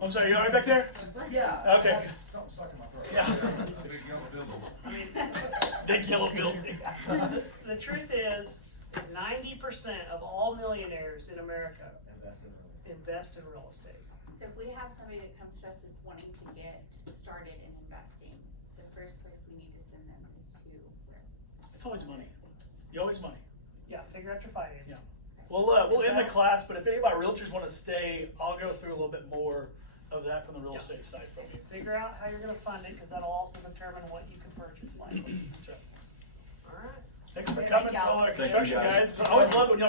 I'm sorry, you all right back there? Yeah. Okay. I had something stuck in my throat. Yeah. Big yellow building. I mean, Big yellow building. the truth is 90% of all millionaires in America invest in real estate. So if we have somebody that comes to us that's wanting to get started in investing, the first place we need to send them is to where? It's always money. You always money. Yeah, figure out your finance. Yeah. We'll end the class, but if any of my realtors want to stay, I'll go through a little bit more of that from the real estate side from you. Figure out how you're gonna fund it, cause that'll also determine what you can purchase likely. Sure. Alright. Thanks for coming for all our Thank you, construction, guys. guys. I always love when y'all